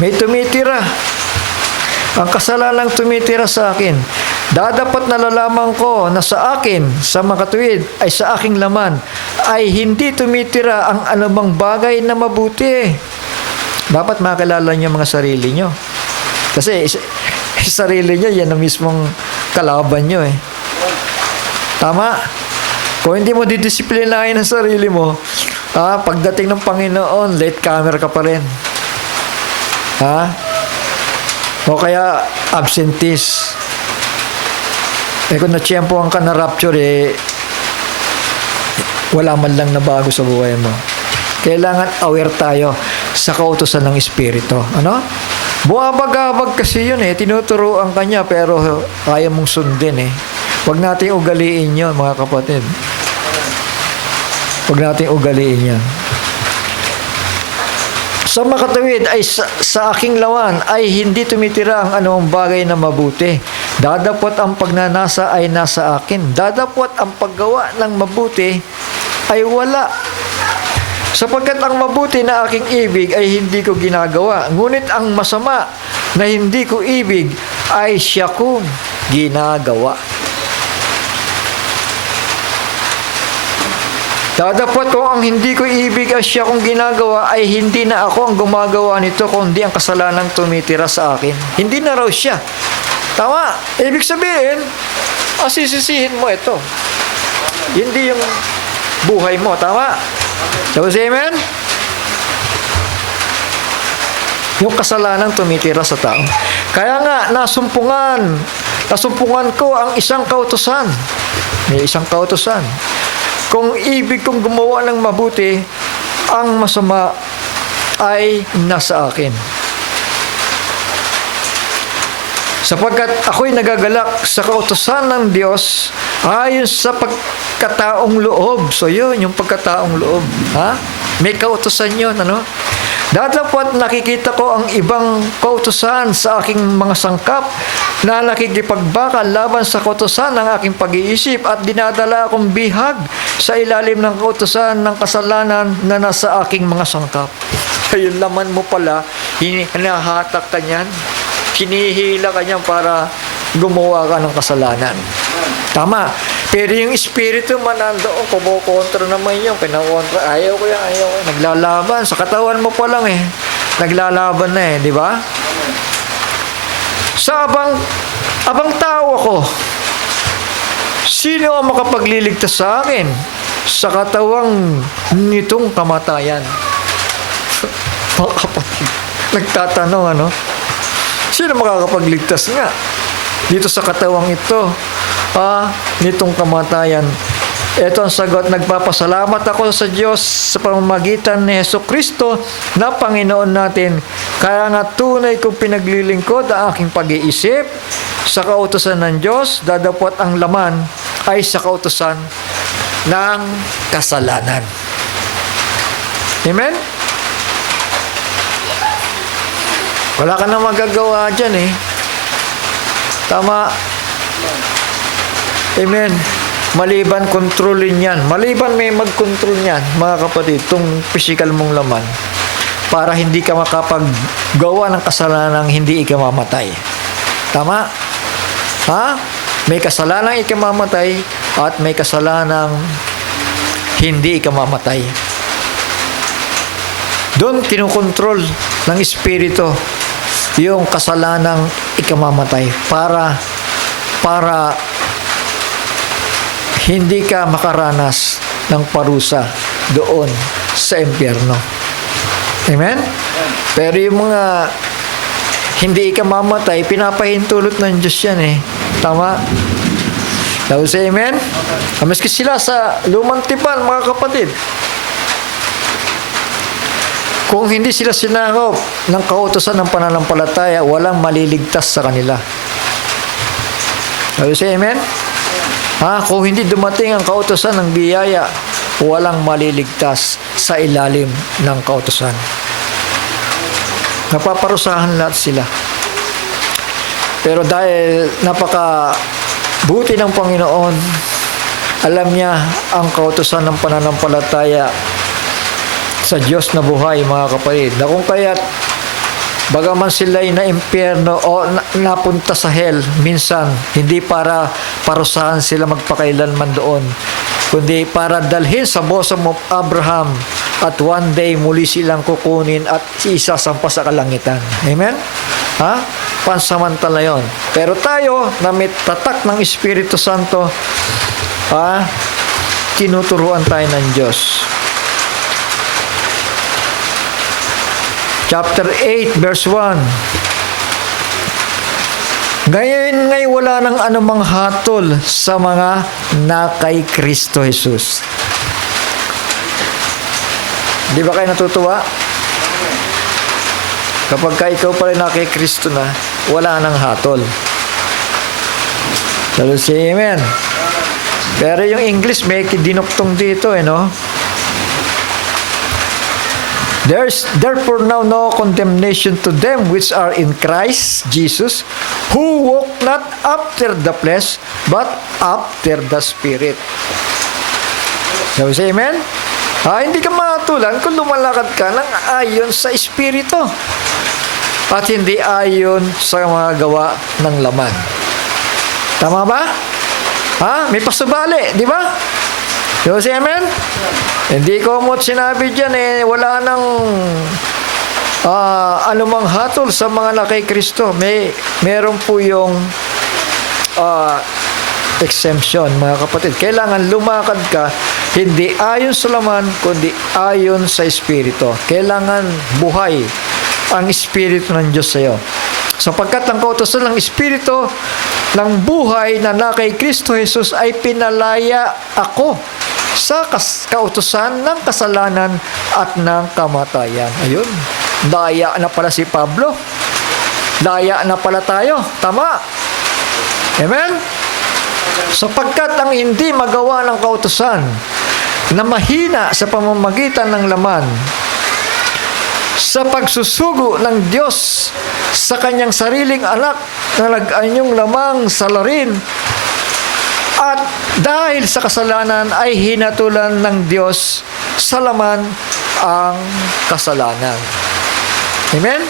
May tumitira. Ang kasalanang tumitira sa akin. Dadapat nalalaman ko na sa akin, sa makatuwid, ay sa aking laman, ay hindi tumitira ang anumang bagay na mabuti. Dapat makilala niyo mga sarili niyo. Kasi sarili niyo, yan ang mismong kalaban niyo Tama? Kung hindi mo didisiplinahin ang sarili mo, pagdating ng Panginoon, late comer ka pa rin. O kaya absentee. Kung na-tiyempohan ka na rapture, wala man lang na bago sa buhay mo. Kailangan aware tayo sa kautusan ng Espiritu. Buwabag-abag kasi yun tinuturuan ka niya, pero kaya mong sundin Huwag natin ugaliin yun, mga kapatid. Huwag natin ugaliin yan. Sa makatawid ay sa aking lawan ay hindi tumitira ang anumang bagay na mabuti. Dadapot ang pagnanasa ay nasa akin. Dadapot ang paggawa ng mabuti ay wala. Sapagkat ang mabuti na aking ibig ay hindi ko ginagawa. Ngunit ang masama na hindi ko ibig ay siya kong ginagawa. Dadapot ko ang hindi ko ibig ay siya kong ginagawa ay hindi na ako ang gumagawa nito kundi ang kasalanang tumitira sa akin. Hindi na raw siya. Tama? Ibig sabihin, asisisihin mo ito. Hindi yung buhay mo. Tama? So, amen? Yung kasalanang tumitira sa tao. Kaya nga, nasumpungan ko ang isang kautusan. May isang kautusan. Kung ibig kong gumawa ng mabuti, ang masama ay nasa akin. Sapagkat ako'y nagagalak sa kautusan ng Diyos ayon sa pagkataong loob. So yun, yung pagkataong loob. May kautusan yun, Datapot nakikita ko ang ibang kautusan sa aking mga sangkap na nakikipagbakal laban sa kautusan ng aking pag-iisip at dinadala akong bihag sa ilalim ng kautusan ng kasalanan na nasa aking mga sangkap. Yung laman mo pala, hinahatak ka niyan, hinihila ka niyan para gumawa ka ng kasalanan. Tama. Pero yung espiritu man nandoon, kumukontra naman yun, pinakontra, ayaw ko yan. Naglalaban. Sa katawan mo pa lang naglalaban na di ba? Sa abang tao ako, sino ang makapagliligtas sa akin? sa katawang nitong kamatayan. Mga kapatid, nagtatanong ano? Sino makakapagligtas nga dito sa katawang ito? Nitong kamatayan. Ito ang sagot, nagpapasalamat ako sa Diyos sa pamamagitan ni Jesucristo na Panginoon natin. Kaya nga tunay kong pinaglilingkod ang aking pag-iisip sa kautusan ng Diyos, dadapot ang laman ay sa kautusan ng kasalanan. Amen? Wala ka na magagawa dyan eh. Tama. Amen. Maliban kontrolin yan. Maliban may mag-control yan, mga kapatid, itong physical mong laman, para hindi ka makapaggawa ng kasalanan hindi ikamamatay. Tama? May kasalanang ikamamatay at may kasalanang hindi ikamamatay. Doon kinukontrol ng Espiritu yung kasalanang ikamamatay para hindi ka makaranas ng parusa doon sa impyerno. Amen? Pero yung mga hindi ka mamatay, pinapahintulot ng Diyos yan eh. Tama? Tapos amen? Maski sila sa lumang tipan, mga kapatid, kung hindi sila sinakop ng kautusan ng pananampalataya, walang maliligtas sa kanila. Tapos amen? Kung hindi dumating ang kautusan ng biyaya, walang maliligtas sa ilalim ng kautusan. Napaparusahan lahat sila. Pero dahil napaka-buti ng Panginoon, alam niya ang kautusan ng pananampalataya sa Diyos na buhay, mga kapatid. Na kung kaya't bagaman sila'y na impyerno o napunta sa hell, minsan, hindi para parusahan sila magpakailanman doon, kundi para dalhin sa bosom of Abraham at one day muli silang kukunin at isasampa sa kalangitan. Amen? Pansamantala yon. Pero tayo, na may tatak ng Espiritu Santo, tinuturuan tayo ng Diyos. Chapter 8, verse 1. Ngayon ngay wala nang anumang hatol sa mga na kay Kristo Jesus. Di ba kayo natutuwa? Kapag ka ikaw pa rin na kay Kristo na, wala nang hatol. Lalo si amen. Pero yung English may dinuktong dito no? There's therefore now no condemnation to them which are in Christ Jesus, who walk not after the flesh, but after the Spirit. So, say amen? Hindi ka matulan kung lumalakad ka ng ayon sa Espiritu at hindi ayon sa mga gawa ng laman. Tama ba? May pasubali, di ba? So, say amen? Hindi ko mo sinabi dyan wala nang anumang hatol sa mga na kay Kristo. Meron po yung exemption, mga kapatid. Kailangan lumakad ka hindi ayon sa laman, kundi ayon sa Espiritu. Kailangan buhay ang Espiritu ng Diyos sa iyo. Sapagkat ang kautusan ng Espiritu ng buhay na kay Kristo Jesus ay pinalaya ako sa kautusan ng kasalanan at ng kamatayan. Ayun. Daya na pala si Pablo. Daya na pala tayo. Tama. Amen? Sapagkat ang hindi magawa ng kautusan na mahina sa pamamagitan ng laman, sa pagsusugo ng Diyos sa kanyang sariling anak na nag-anyong lamang salarin, at dahil sa kasalanan ay hinatulan ng Diyos sa laman ang kasalanan. Amen?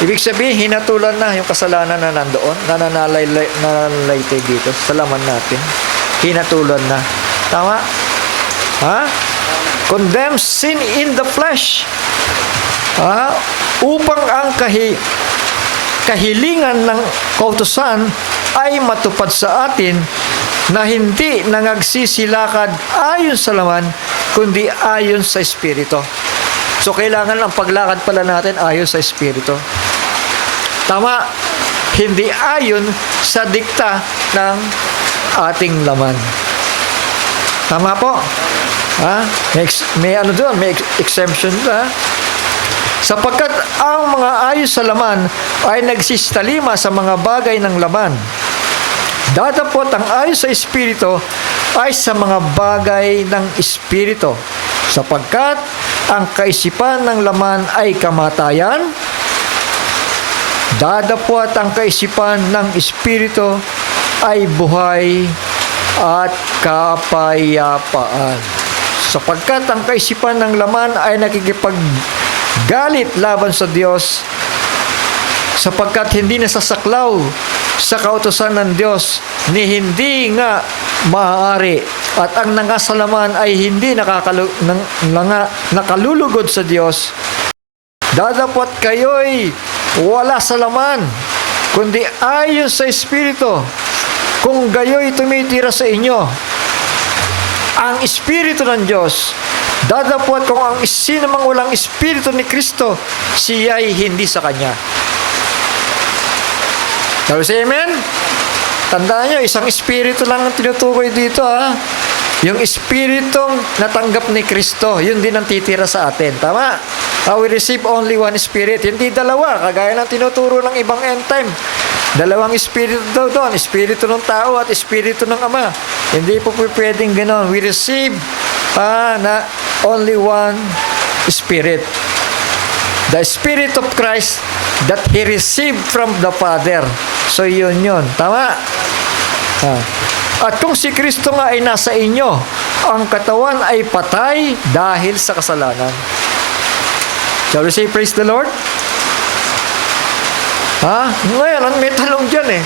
Ibig sabihin, hinatulan na yung kasalanan na nandoon, nananalaytay dito sa laman natin. Hinatulan na. Tama? Condemn sin in the flesh. Upang ang kahilingan ng kautusan ay matupad sa atin, na hindi nangagsisilakad ayon sa laman, kundi ayon sa Espiritu. So, kailangan ang paglakad pala natin ayon sa Espiritu. Tama, hindi ayon sa dikta ng ating laman. Tama po? Ha? May ano doon, may exemption ba? Sapagkat ang mga ayon sa laman ay nagsistalima sa mga bagay ng laman. Datapot ang ayon sa Espiritu ay sa mga bagay ng Espiritu. Sapagkat ang kaisipan ng laman ay kamatayan, dadapot ang kaisipan ng Espiritu ay buhay at kapayapaan. Sapagkat ang kaisipan ng laman ay nakikipaggalit laban sa Diyos, sapagkat hindi nasasaklaw sa kautusan ng Diyos ni hindi nga maaari, at ang nangasalaman ay hindi nakalulugod sa Diyos. Dadapot kayo'y wala sa laman, kundi ayon sa Espiritu, kung gayo'y tumitira sa inyo ang Espiritu ng Diyos. Dadapot kung ang sino mang walang Espiritu ni Kristo, siya'y hindi sa Kanya. Sabi sa amen? Tandaan nyo, isang Espiritu lang ang tinutukoy dito, ha? Yung Espiritong natanggap ni Kristo, yun din ang titira sa atin. Tama? We receive only one Spirit. Hindi dalawa, kagaya ng tinuturo ng ibang end time. Dalawang Espiritu daw doon, Espiritu ng tao at Espiritu ng Ama. Hindi po pwedeng gano'n. We receive na only one Spirit. The Spirit of Christ that He received from the Father. So yun. Tama? At kung si Kristo nga ay nasa inyo, ang katawan ay patay dahil sa kasalanan. Shall we say praise the Lord? Ngayon, may tanong dyan eh.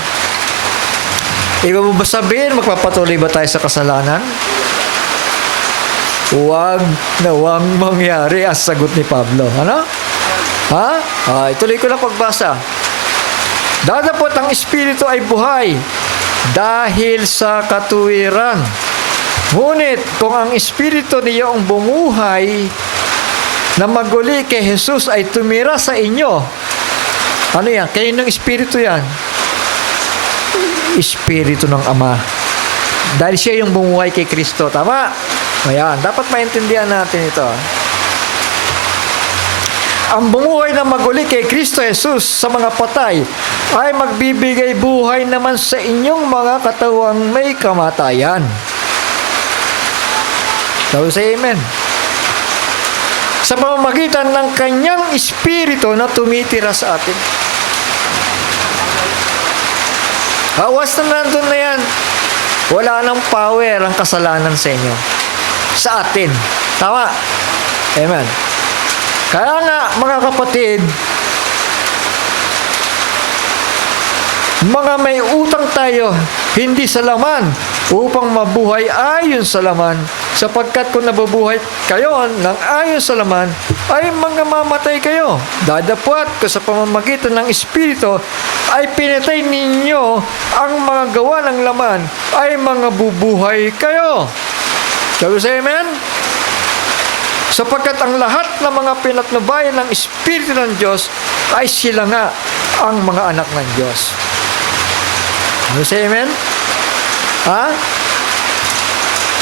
Iba mo ba sabihin, magpapatuloy ba tayo sa kasalanan? Huwag mangyari ang sagot ni Pablo. Ano? Ituloy ko lang pagbasa. Dadapot ang Espiritu ay buhay dahil sa katuwiran. Ngunit kung ang Espiritu niyo ang bumuhay na maguli kay Jesus ay tumira sa inyo, ano yan? Kaninong Espiritu yan? Espiritu ng Ama. Dahil siya yung bumuhay kay Kristo. Tama? Ayan. Dapat maintindihan natin ito. Ang bumuhay na maguli kay Kristo Jesus sa mga patay ay magbibigay buhay naman sa inyong mga katawang may kamatayan. So, say amen. Sa pamamagitan ng kanyang Espiritu na tumitira sa atin. Awas na nandun na yan. Wala nang power ang kasalanan sa inyo. Sa atin. Tama? Amen. Kaya nga, mga kapatid, mga may utang tayo, hindi sa laman, upang mabuhay ayon sa laman, sapagkat kung nabubuhay kayo ng ayon sa laman, ay mamamatay kayo. Dadapot ko sa pamamagitan ng Espiritu, ay pinatay ninyo ang mga gawa ng laman, ay mga bubuhay kayo. Sabi sa amen? Sapagkat ang lahat ng mga pinatnubayan ng Espiritu ng Diyos, ay sila nga ang mga anak ng Diyos. Sabi sa amen?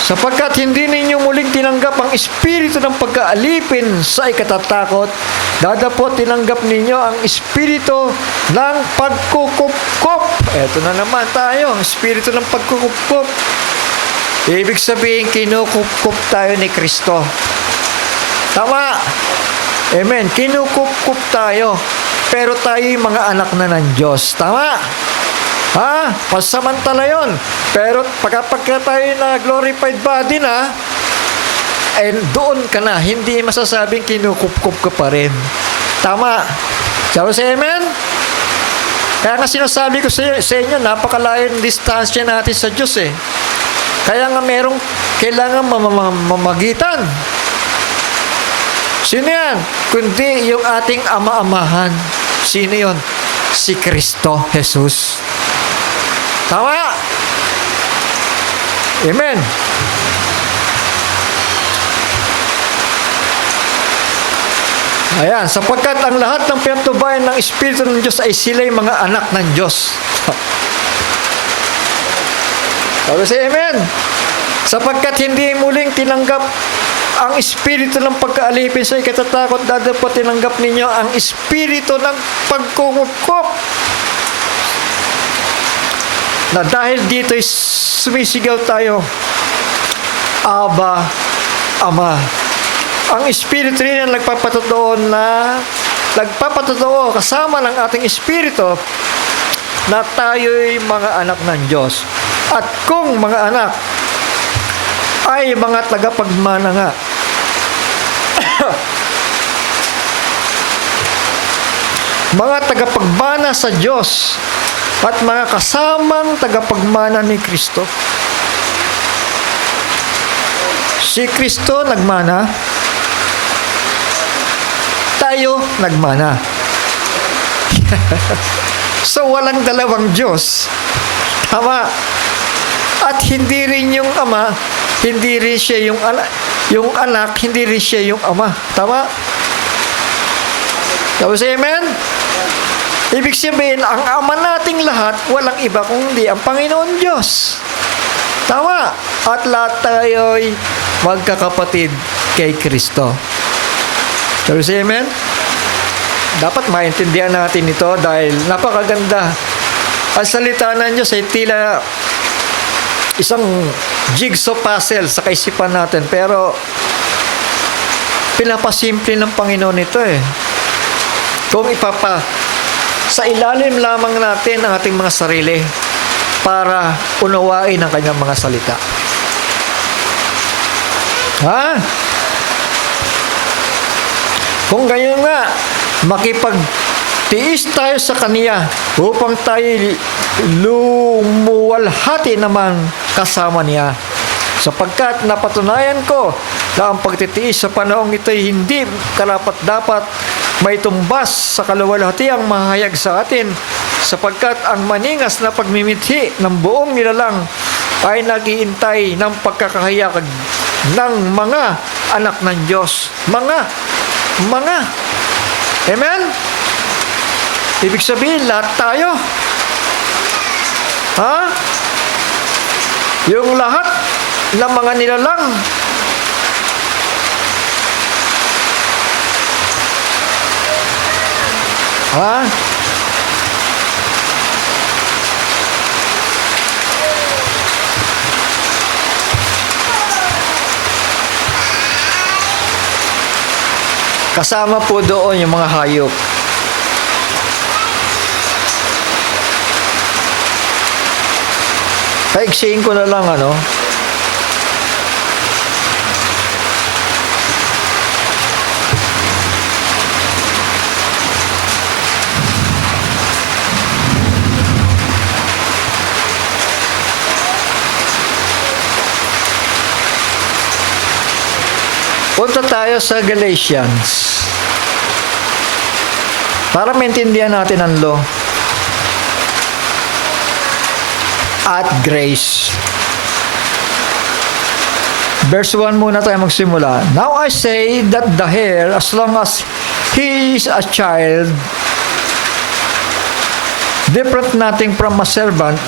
Sapagkat hindi ninyo muling tinanggap ang espiritu ng pagkaalipin sa ikatatakot, dadapot tinanggap ninyo ang espiritu ng pagkukupkup. Eto na naman tayo, ang espiritu ng pagkukupkup. Ibig sabihin, kinukupkup tayo ni Kristo. Tama? Amen. Kinukupkup tayo, pero tayo yung mga anak na ng Diyos. Tama? Pasamantala yun. Pero pagka tayo na glorified body na, and doon ka na, hindi masasabing kinukupkup ka pa rin. Tama. Sabi sa amen? Kaya nga sinasabi ko sa inyo, napakalayo ng distansya natin sa Diyos eh. Kaya nga merong kailangan mamagitan. Sino yan? Kundi yung ating ama-amahan. Sino yun? Si Kristo Jesus. Tama? Amen. Ayan, sapagkat ang lahat ng pinatubayan ng Espiritu ng Diyos ay sila'y mga anak ng Diyos. Sabi siya, amen. Sapagkat hindi muling tinanggap ang Espiritu ng pagkaalipin sa ikatatakot, dapat tinanggap ninyo ang Espiritu ng pagkungupkop. Na dahil dito sumisigaw tayo, Aba, Ama. Ang Espiritu rin ang nagpapatotoo kasama ng ating Espiritu na tayo'y mga anak ng Diyos. At kung mga anak, ay mga tagapagmana nga. Mga tagapagmana sa Diyos at mga kasamang tagapagmana ni Kristo. Si Kristo nagmana, tayo nagmana. So walang dalawang Diyos. Tama. At hindi rin yung Ama, hindi rin siya yung anak, hindi rin siya yung Ama. Tama? Tapos amen? Ibig sabihin, ang Ama nating lahat, walang iba kundi ang Panginoon Diyos. Tama? At lahat tayo'y magkakapatid kay Kristo. Tapos amen? Dapat maintindihan natin ito dahil napakaganda. Ang salita ng Diyos ay tila isang jigsaw puzzle sa kaisipan natin. Pero pinapasimple ng Panginoon ito eh. Kung sa ilalim lamang natin ang ating mga sarili para unawain ang kanyang mga salita. Ha? Kung ganyan nga, makipagtiis tayo sa Kanya upang tayo lumuwalhati naman kasama Niya. Sapagkat napatunayan ko na ang pagtitiis sa panahong ito'y hindi karapat-dapat may tumbas sa kaluwalhatiang mahayag sa atin, sapagkat ang maningas na pagmimithi ng buong nilalang ay nag-iintay ng pagkakahayag ng mga anak ng Diyos. Mga. Amen? Ibig sabihin, lahat tayo. Ha? Yung lahat ng mga nilalang. Ha? Kasama po doon yung mga hayop. Paiksiin ko na lang Punta tayo sa Galatians. Para maintindihan natin ang law at grace. Verse 1 muna tayo magsimula. Now I say that the heir, as long as he is a child, different nothing from a servant,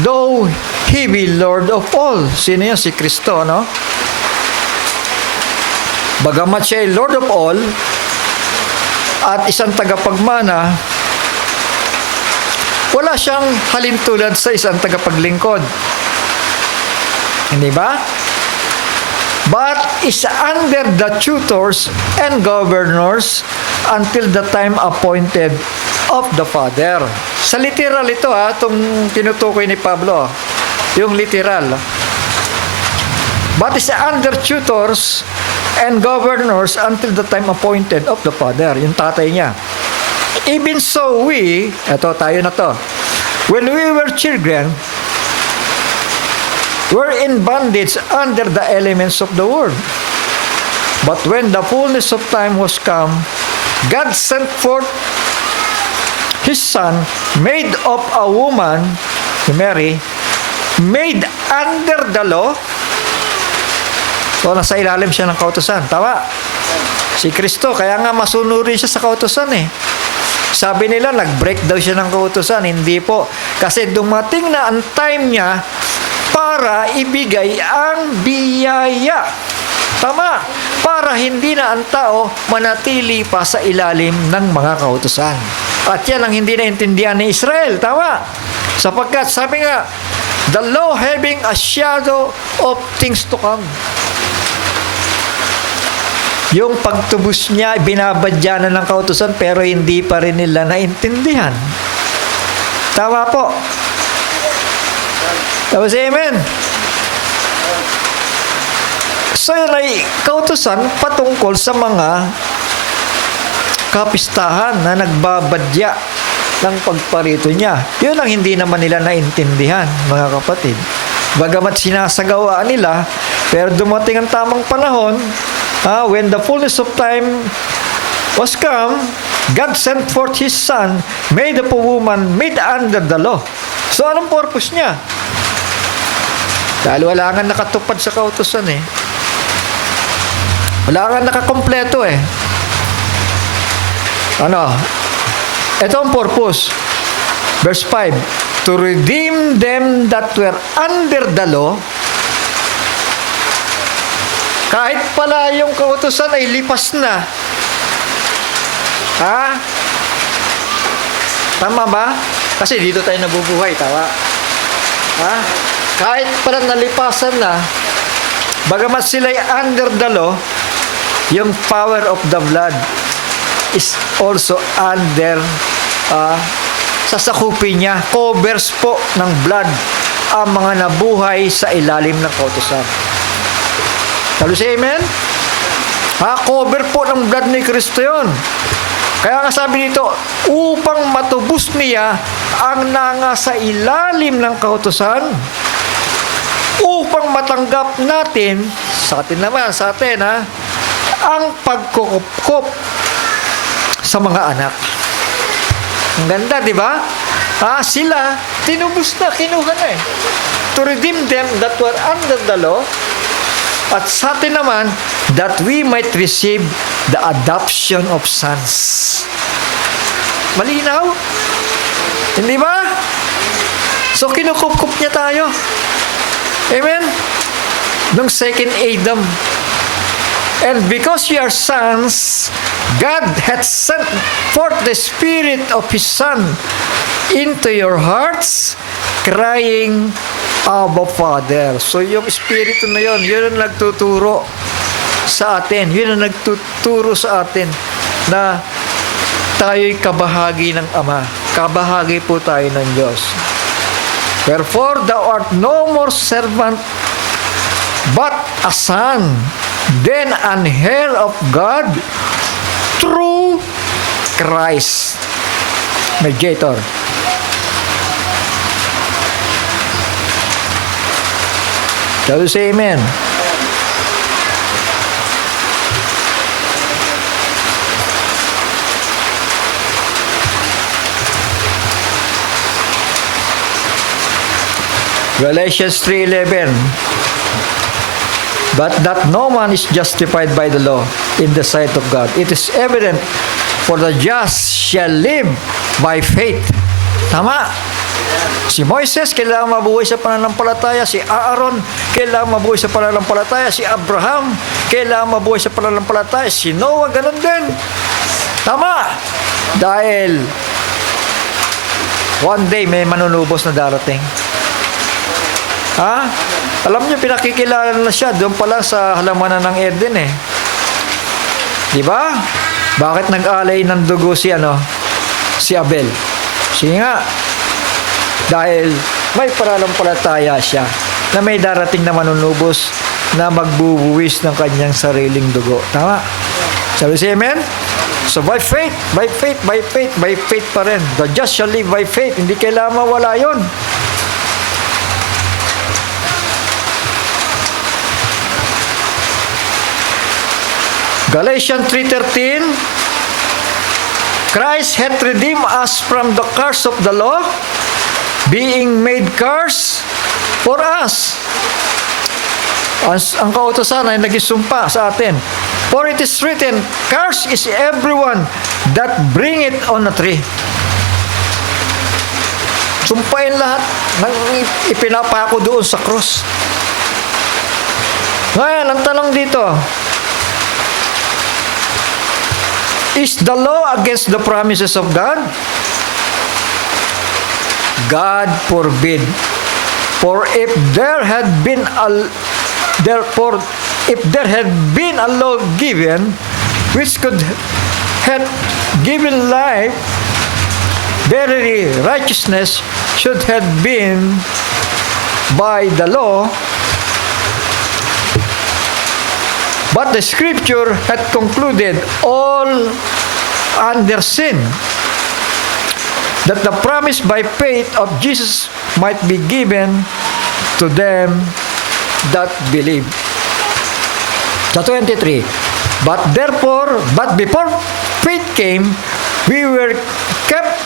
though he be Lord of all. Sino yan? Si Kristo, no? Bagamat siya ay Lord of all at isang tagapagmana, wala siyang halintulad sa isang tagapaglingkod. Hindi ba? But is under the tutors and governors until the time appointed of the Father. Sa literal ito itong tinutukoy ni Pablo. Yung literal. But is under tutors and governors until the time appointed of the Father. Yung tatay niya. Even so tayo na to. When we were children, we're in bondage under the elements of the world. But when the fullness of time was come, God sent forth His Son, made of a woman, Mary, made under the law. So, nasa ilalim siya ng kautusan. Tama? Si Kristo, kaya nga masunuri siya sa kautusan eh. Sabi nila, nag-break daw siya ng kautusan. Hindi po. Kasi dumating na ang time niya para ibigay ang biyaya. Tama? Para hindi na ang tao manatili pa sa ilalim ng mga kautusan. At yan ang hindi naintindihan ni Israel. Tama? Sapagkat sabi nga, the law having a shadow of things to come. Yung pagtubos niya, binabadya na ng kautusan pero hindi pa rin nila naintindihan. Tama po. Tapos amen. So yun ay kautusan patungkol sa mga kapistahan na nagbabadya ng pagparito niya. Yun ang hindi naman nila naintindihan, mga kapatid. Bagamat sinasagawa nila, pero dumating ang tamang panahon, when the fullness of time was come, God sent forth His Son, made of a woman, made under the law. So anong purpose niya? Dahil wala nga nakatupad sa kautusan eh. Wala nga nakakompleto eh. Ito ang purpose. Verse 5, to redeem them that were under the law. Kahit pala yung kautusan ay lipas na. Tama ba? Kasi dito tayo nabubuhay, tama? Kahit pala nalipasan na, bagamat sila'y under the law, yung power of the blood is also under, sasakupin niya, covers po ng blood ang mga nabuhay sa ilalim ng kautusan. Sabi siya, amen? Cover po ng blood ni Kristo yun. Kaya nga sabi dito, upang matubos niya ang nangasa ilalim ng kautusan, upang matanggap natin, sa atin, ang pagkukup sa mga anak. Ang ganda, di ba? Sila, tinubos na, kinuha na eh. To redeem them that were under the law, at sa atin naman, that we might receive the adoption of sons. Malinaw? Hindi ba? So, kinukup-kup niya tayo. Amen? Nung second Adam. And because you are sons, God hath sent forth the Spirit of His Son into your hearts, crying, Abba, Father. So yung Espiritu na yun ang nagtuturo sa atin. Yun ang nagtuturo sa atin na tayo'y kabahagi ng Ama. Kabahagi po tayo ng Diyos. Wherefore thou art no more servant, but a son, then an heir of God through Christ. Mediator. Shall we say amen? Galatians 3:11. But that no man is justified by the law in the sight of God. It is evident, for the just shall live by faith. Tama. Si Moises, kailangan mabuhay sa pananampalataya. Si Aaron, kailangan mabuhay sa pananampalataya. Si Abraham, kailangan mabuhay sa pananampalataya. Si Noah, ganun din. Tama. Dahil one day may manunubos na darating. Alam niyo, pinakikilala na siya doon pala sa halamanan ng Eden eh. Di ba? Bakit nag-alay ng dugo si Abel? Sige nga. Dahil may pananampalataya siya na may darating na manunubos na magbubuwis ng kanyang sariling dugo. Tama? Sabi si amen? So by faith pa rin. The just shall live by faith. Hindi kailangan mawala yun. Galatians 3:13, Christ hath redeemed us from the curse of the law, being made curse for us. Ang kautosan ay nagisumpa sa atin. For it is written, cursed is everyone that bring it on a tree. Sumpain lahat ng ipinapako doon sa krus. Ngayon, ang tanong dito, is the law against the promises of God? God forbid. For if there had been a law given which could have given life, verily righteousness should have been by the law, but the scripture had concluded all under sin, that the promise by faith of Jesus might be given to them that believe. Sa 23, but before faith came, we were kept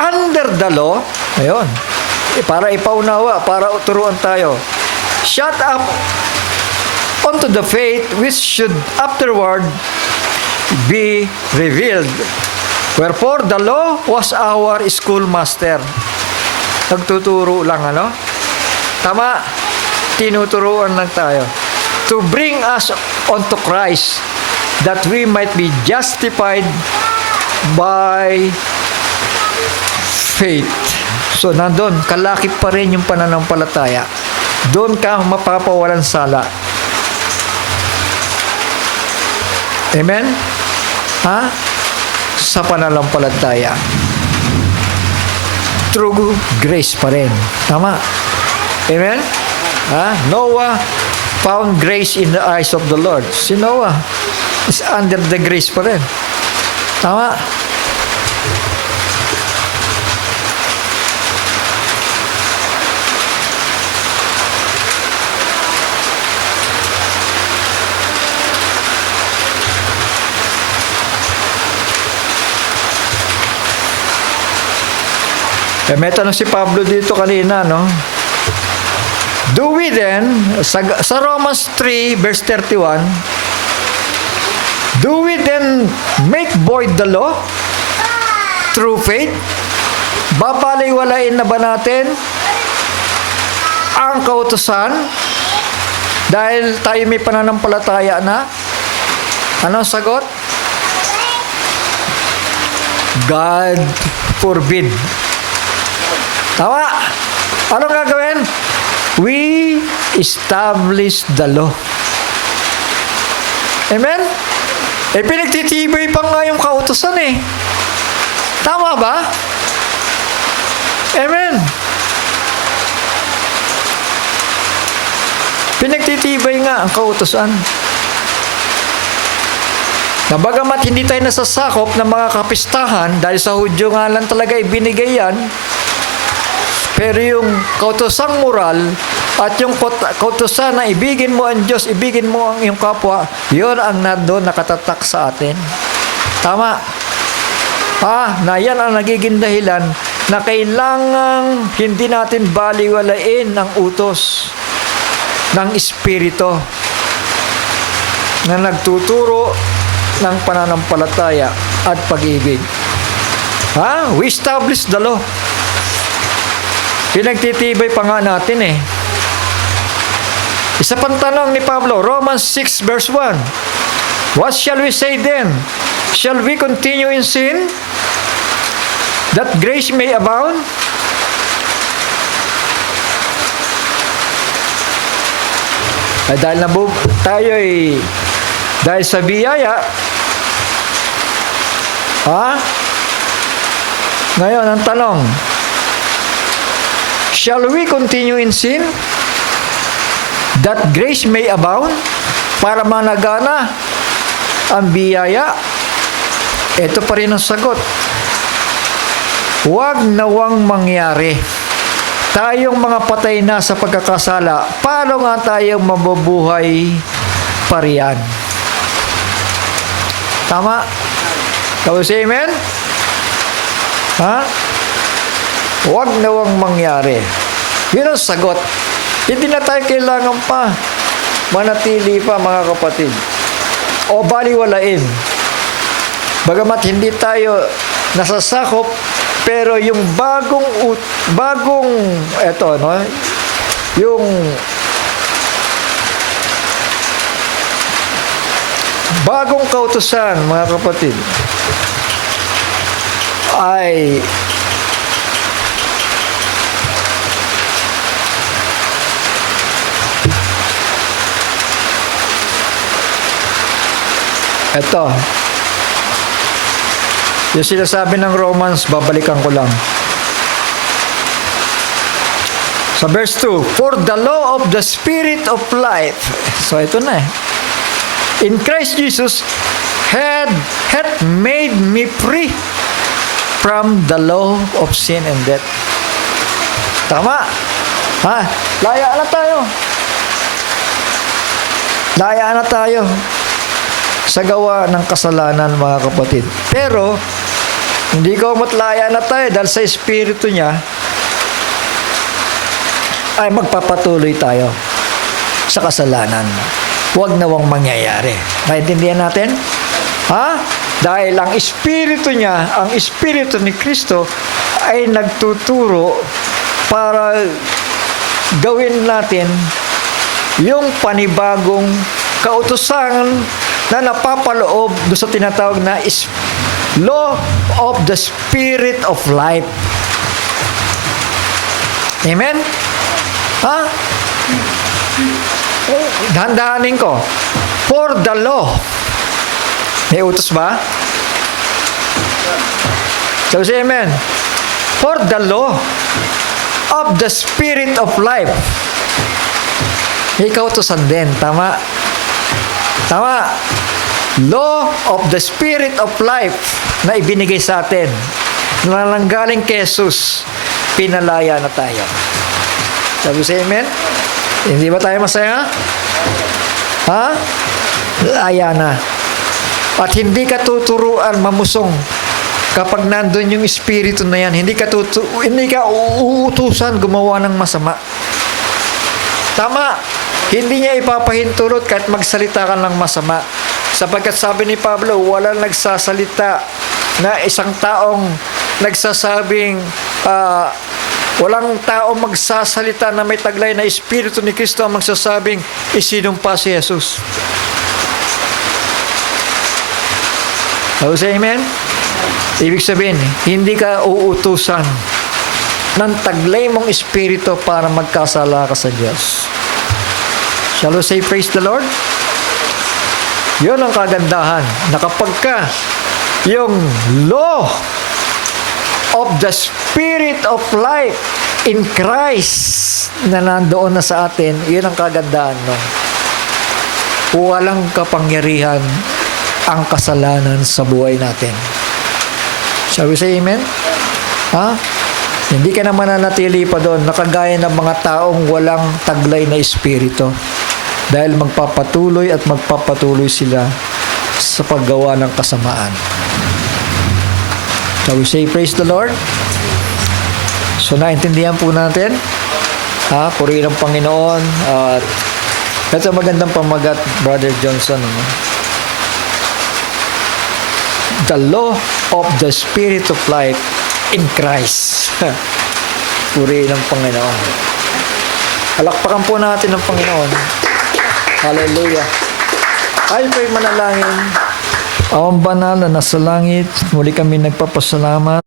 under the law. Ayun. Para ipaunawa, para turuan tayo. Shut up unto the faith which should afterward be revealed. Wherefore the law was our schoolmaster. Nagtuturo lang, ano? Tama. Tinuturuan lang tayo. To bring us unto Christ, that we might be justified by faith. So, nandun, kalakip pa rin yung pananampalataya. Doon ka mapapawalan sala. Amen? Ha? Sa pananampalataya. True grace pa rin. Tama? Amen? Ha? Noah found grace in the eyes of the Lord. Si Noah is under the grace pa rin. Tama? May tanong si Pablo dito kanina, no? Do we then, sa Romans 3, verse 31, do we then make void the law through faith? Babaliwalain na ba natin ang kautusan dahil tayo may pananampalataya na? Anong sagot? God forbid. Tama. Anong gagawin? We establish the law. Amen? Pinagtitibay pa nga yung kautusan eh. Tama ba? Amen. Pinagtitibay nga ang kautusan. Na bagamat hindi tayo nasasakop ng mga kapistahan dahil sa Hudyo nga lang talaga ibinigay yan, pero yung kautosang moral at yung kautosan na ibigin mo ang Diyos, ibigin mo ang iyong kapwa, yun ang nandoon nakatatak sa atin. Tama. Na yan ang nagiging dahilan na kailangang hindi natin baliwalain ang utos ng Espiritu na nagtuturo ng pananampalataya at pag-ibig. We establish the law. Pinagtitibay pa nga natin eh. Isa pang tanong ni Pablo, Romans 6 verse 1. What shall we say then? Shall we continue in sin, that grace may abound? Dahil tayo ay dahil sa biyaya, ngayon ang tanong, shall we continue in sin, that grace may abound, para managana ang biyaya? Ito pa rin ang sagot. Huwag nawang mangyari. Tayong mga patay na sa pagkakasala, paano nga tayong mabubuhay pa riyan? Tama? Kau say amen? Huwag nawang mangyari. Yun ang sagot. Hindi na tayo kailangan pa manatili pa, mga kapatid, o baliwalain. Bagamat hindi tayo nasasakop, pero yung bagong eto, no, yung bagong kautusan, mga kapatid, ay eto, yung sinasabi ng Romans, babalikan ko lang. Sa verse 2, for the law of the Spirit of life. So ito na in Christ Jesus hath made me free from the law of sin and death. Tama? Ha? Laya na tayo. Laya na tayo sa gawa ng kasalanan, mga kapatid. Pero, hindi ko matlaya na tayo dahil sa Espiritu niya ay magpapatuloy tayo sa kasalanan. Huwag nawang mangyayari. Naintindihan natin? Ha? Dahil ang Espiritu niya, ang Espiritu ni Kristo ay nagtuturo para gawin natin yung panibagong kautusan na napapaloob do sa tinatawag na law of the Spirit of life. Amen? Ha? Dahan-dahanin ko. For the law. May utos ba? So say amen. For the law of the Spirit of life. May kautosan din. Tama? Tama. Law of the Spirit of life na ibinigay sa atin. Na nanggaling kay Jesus, pinalaya na tayo. Sabi sa amen? Hindi ba tayo masaya? Ha? Laya na. At hindi ka tuturuan mamusong kapag nandun yung Espiritu na yan. Hindi ka uutusan gumawa ng masama. Tama. Hindi niya ipapahintulot kahit magsalita ka ng masama. Sapagkat sabi ni Pablo, walang nagsasalita na isang taong nagsasabing, walang taong magsasalita na may taglay na Espiritu ni Kristo ang magsasabing, isinumpa si Jesus. So, say amen? Ibig sabihin, hindi ka uutusan ng taglay mong Espiritu para magkasala ka sa Diyos. Shall we say praise the Lord? Yun ang kagandahan na kapag ka yung law of the Spirit of life in Christ na nandoon na sa atin, yun ang kagandahan nun. Walang kapangyarihan ang kasalanan sa buhay natin. Shall we say amen? Ha? Hindi ka na mananatili pa doon nakagaya ng mga taong walang taglay na Espiritu. Dahil magpapatuloy at magpapatuloy sila sa paggawa ng kasamaan. So we say praise the Lord. So naintindihan po natin. Purihin ang Panginoon. At ito magandang pamagat, Brother Johnson. The law of the Spirit of life in Christ. Purihin ang Panginoon. Palakpakan po natin ang Panginoon. Hallelujah. Tayo po'y manalangin. Awang banal na nasa langit, muli kami nagpapasalamat.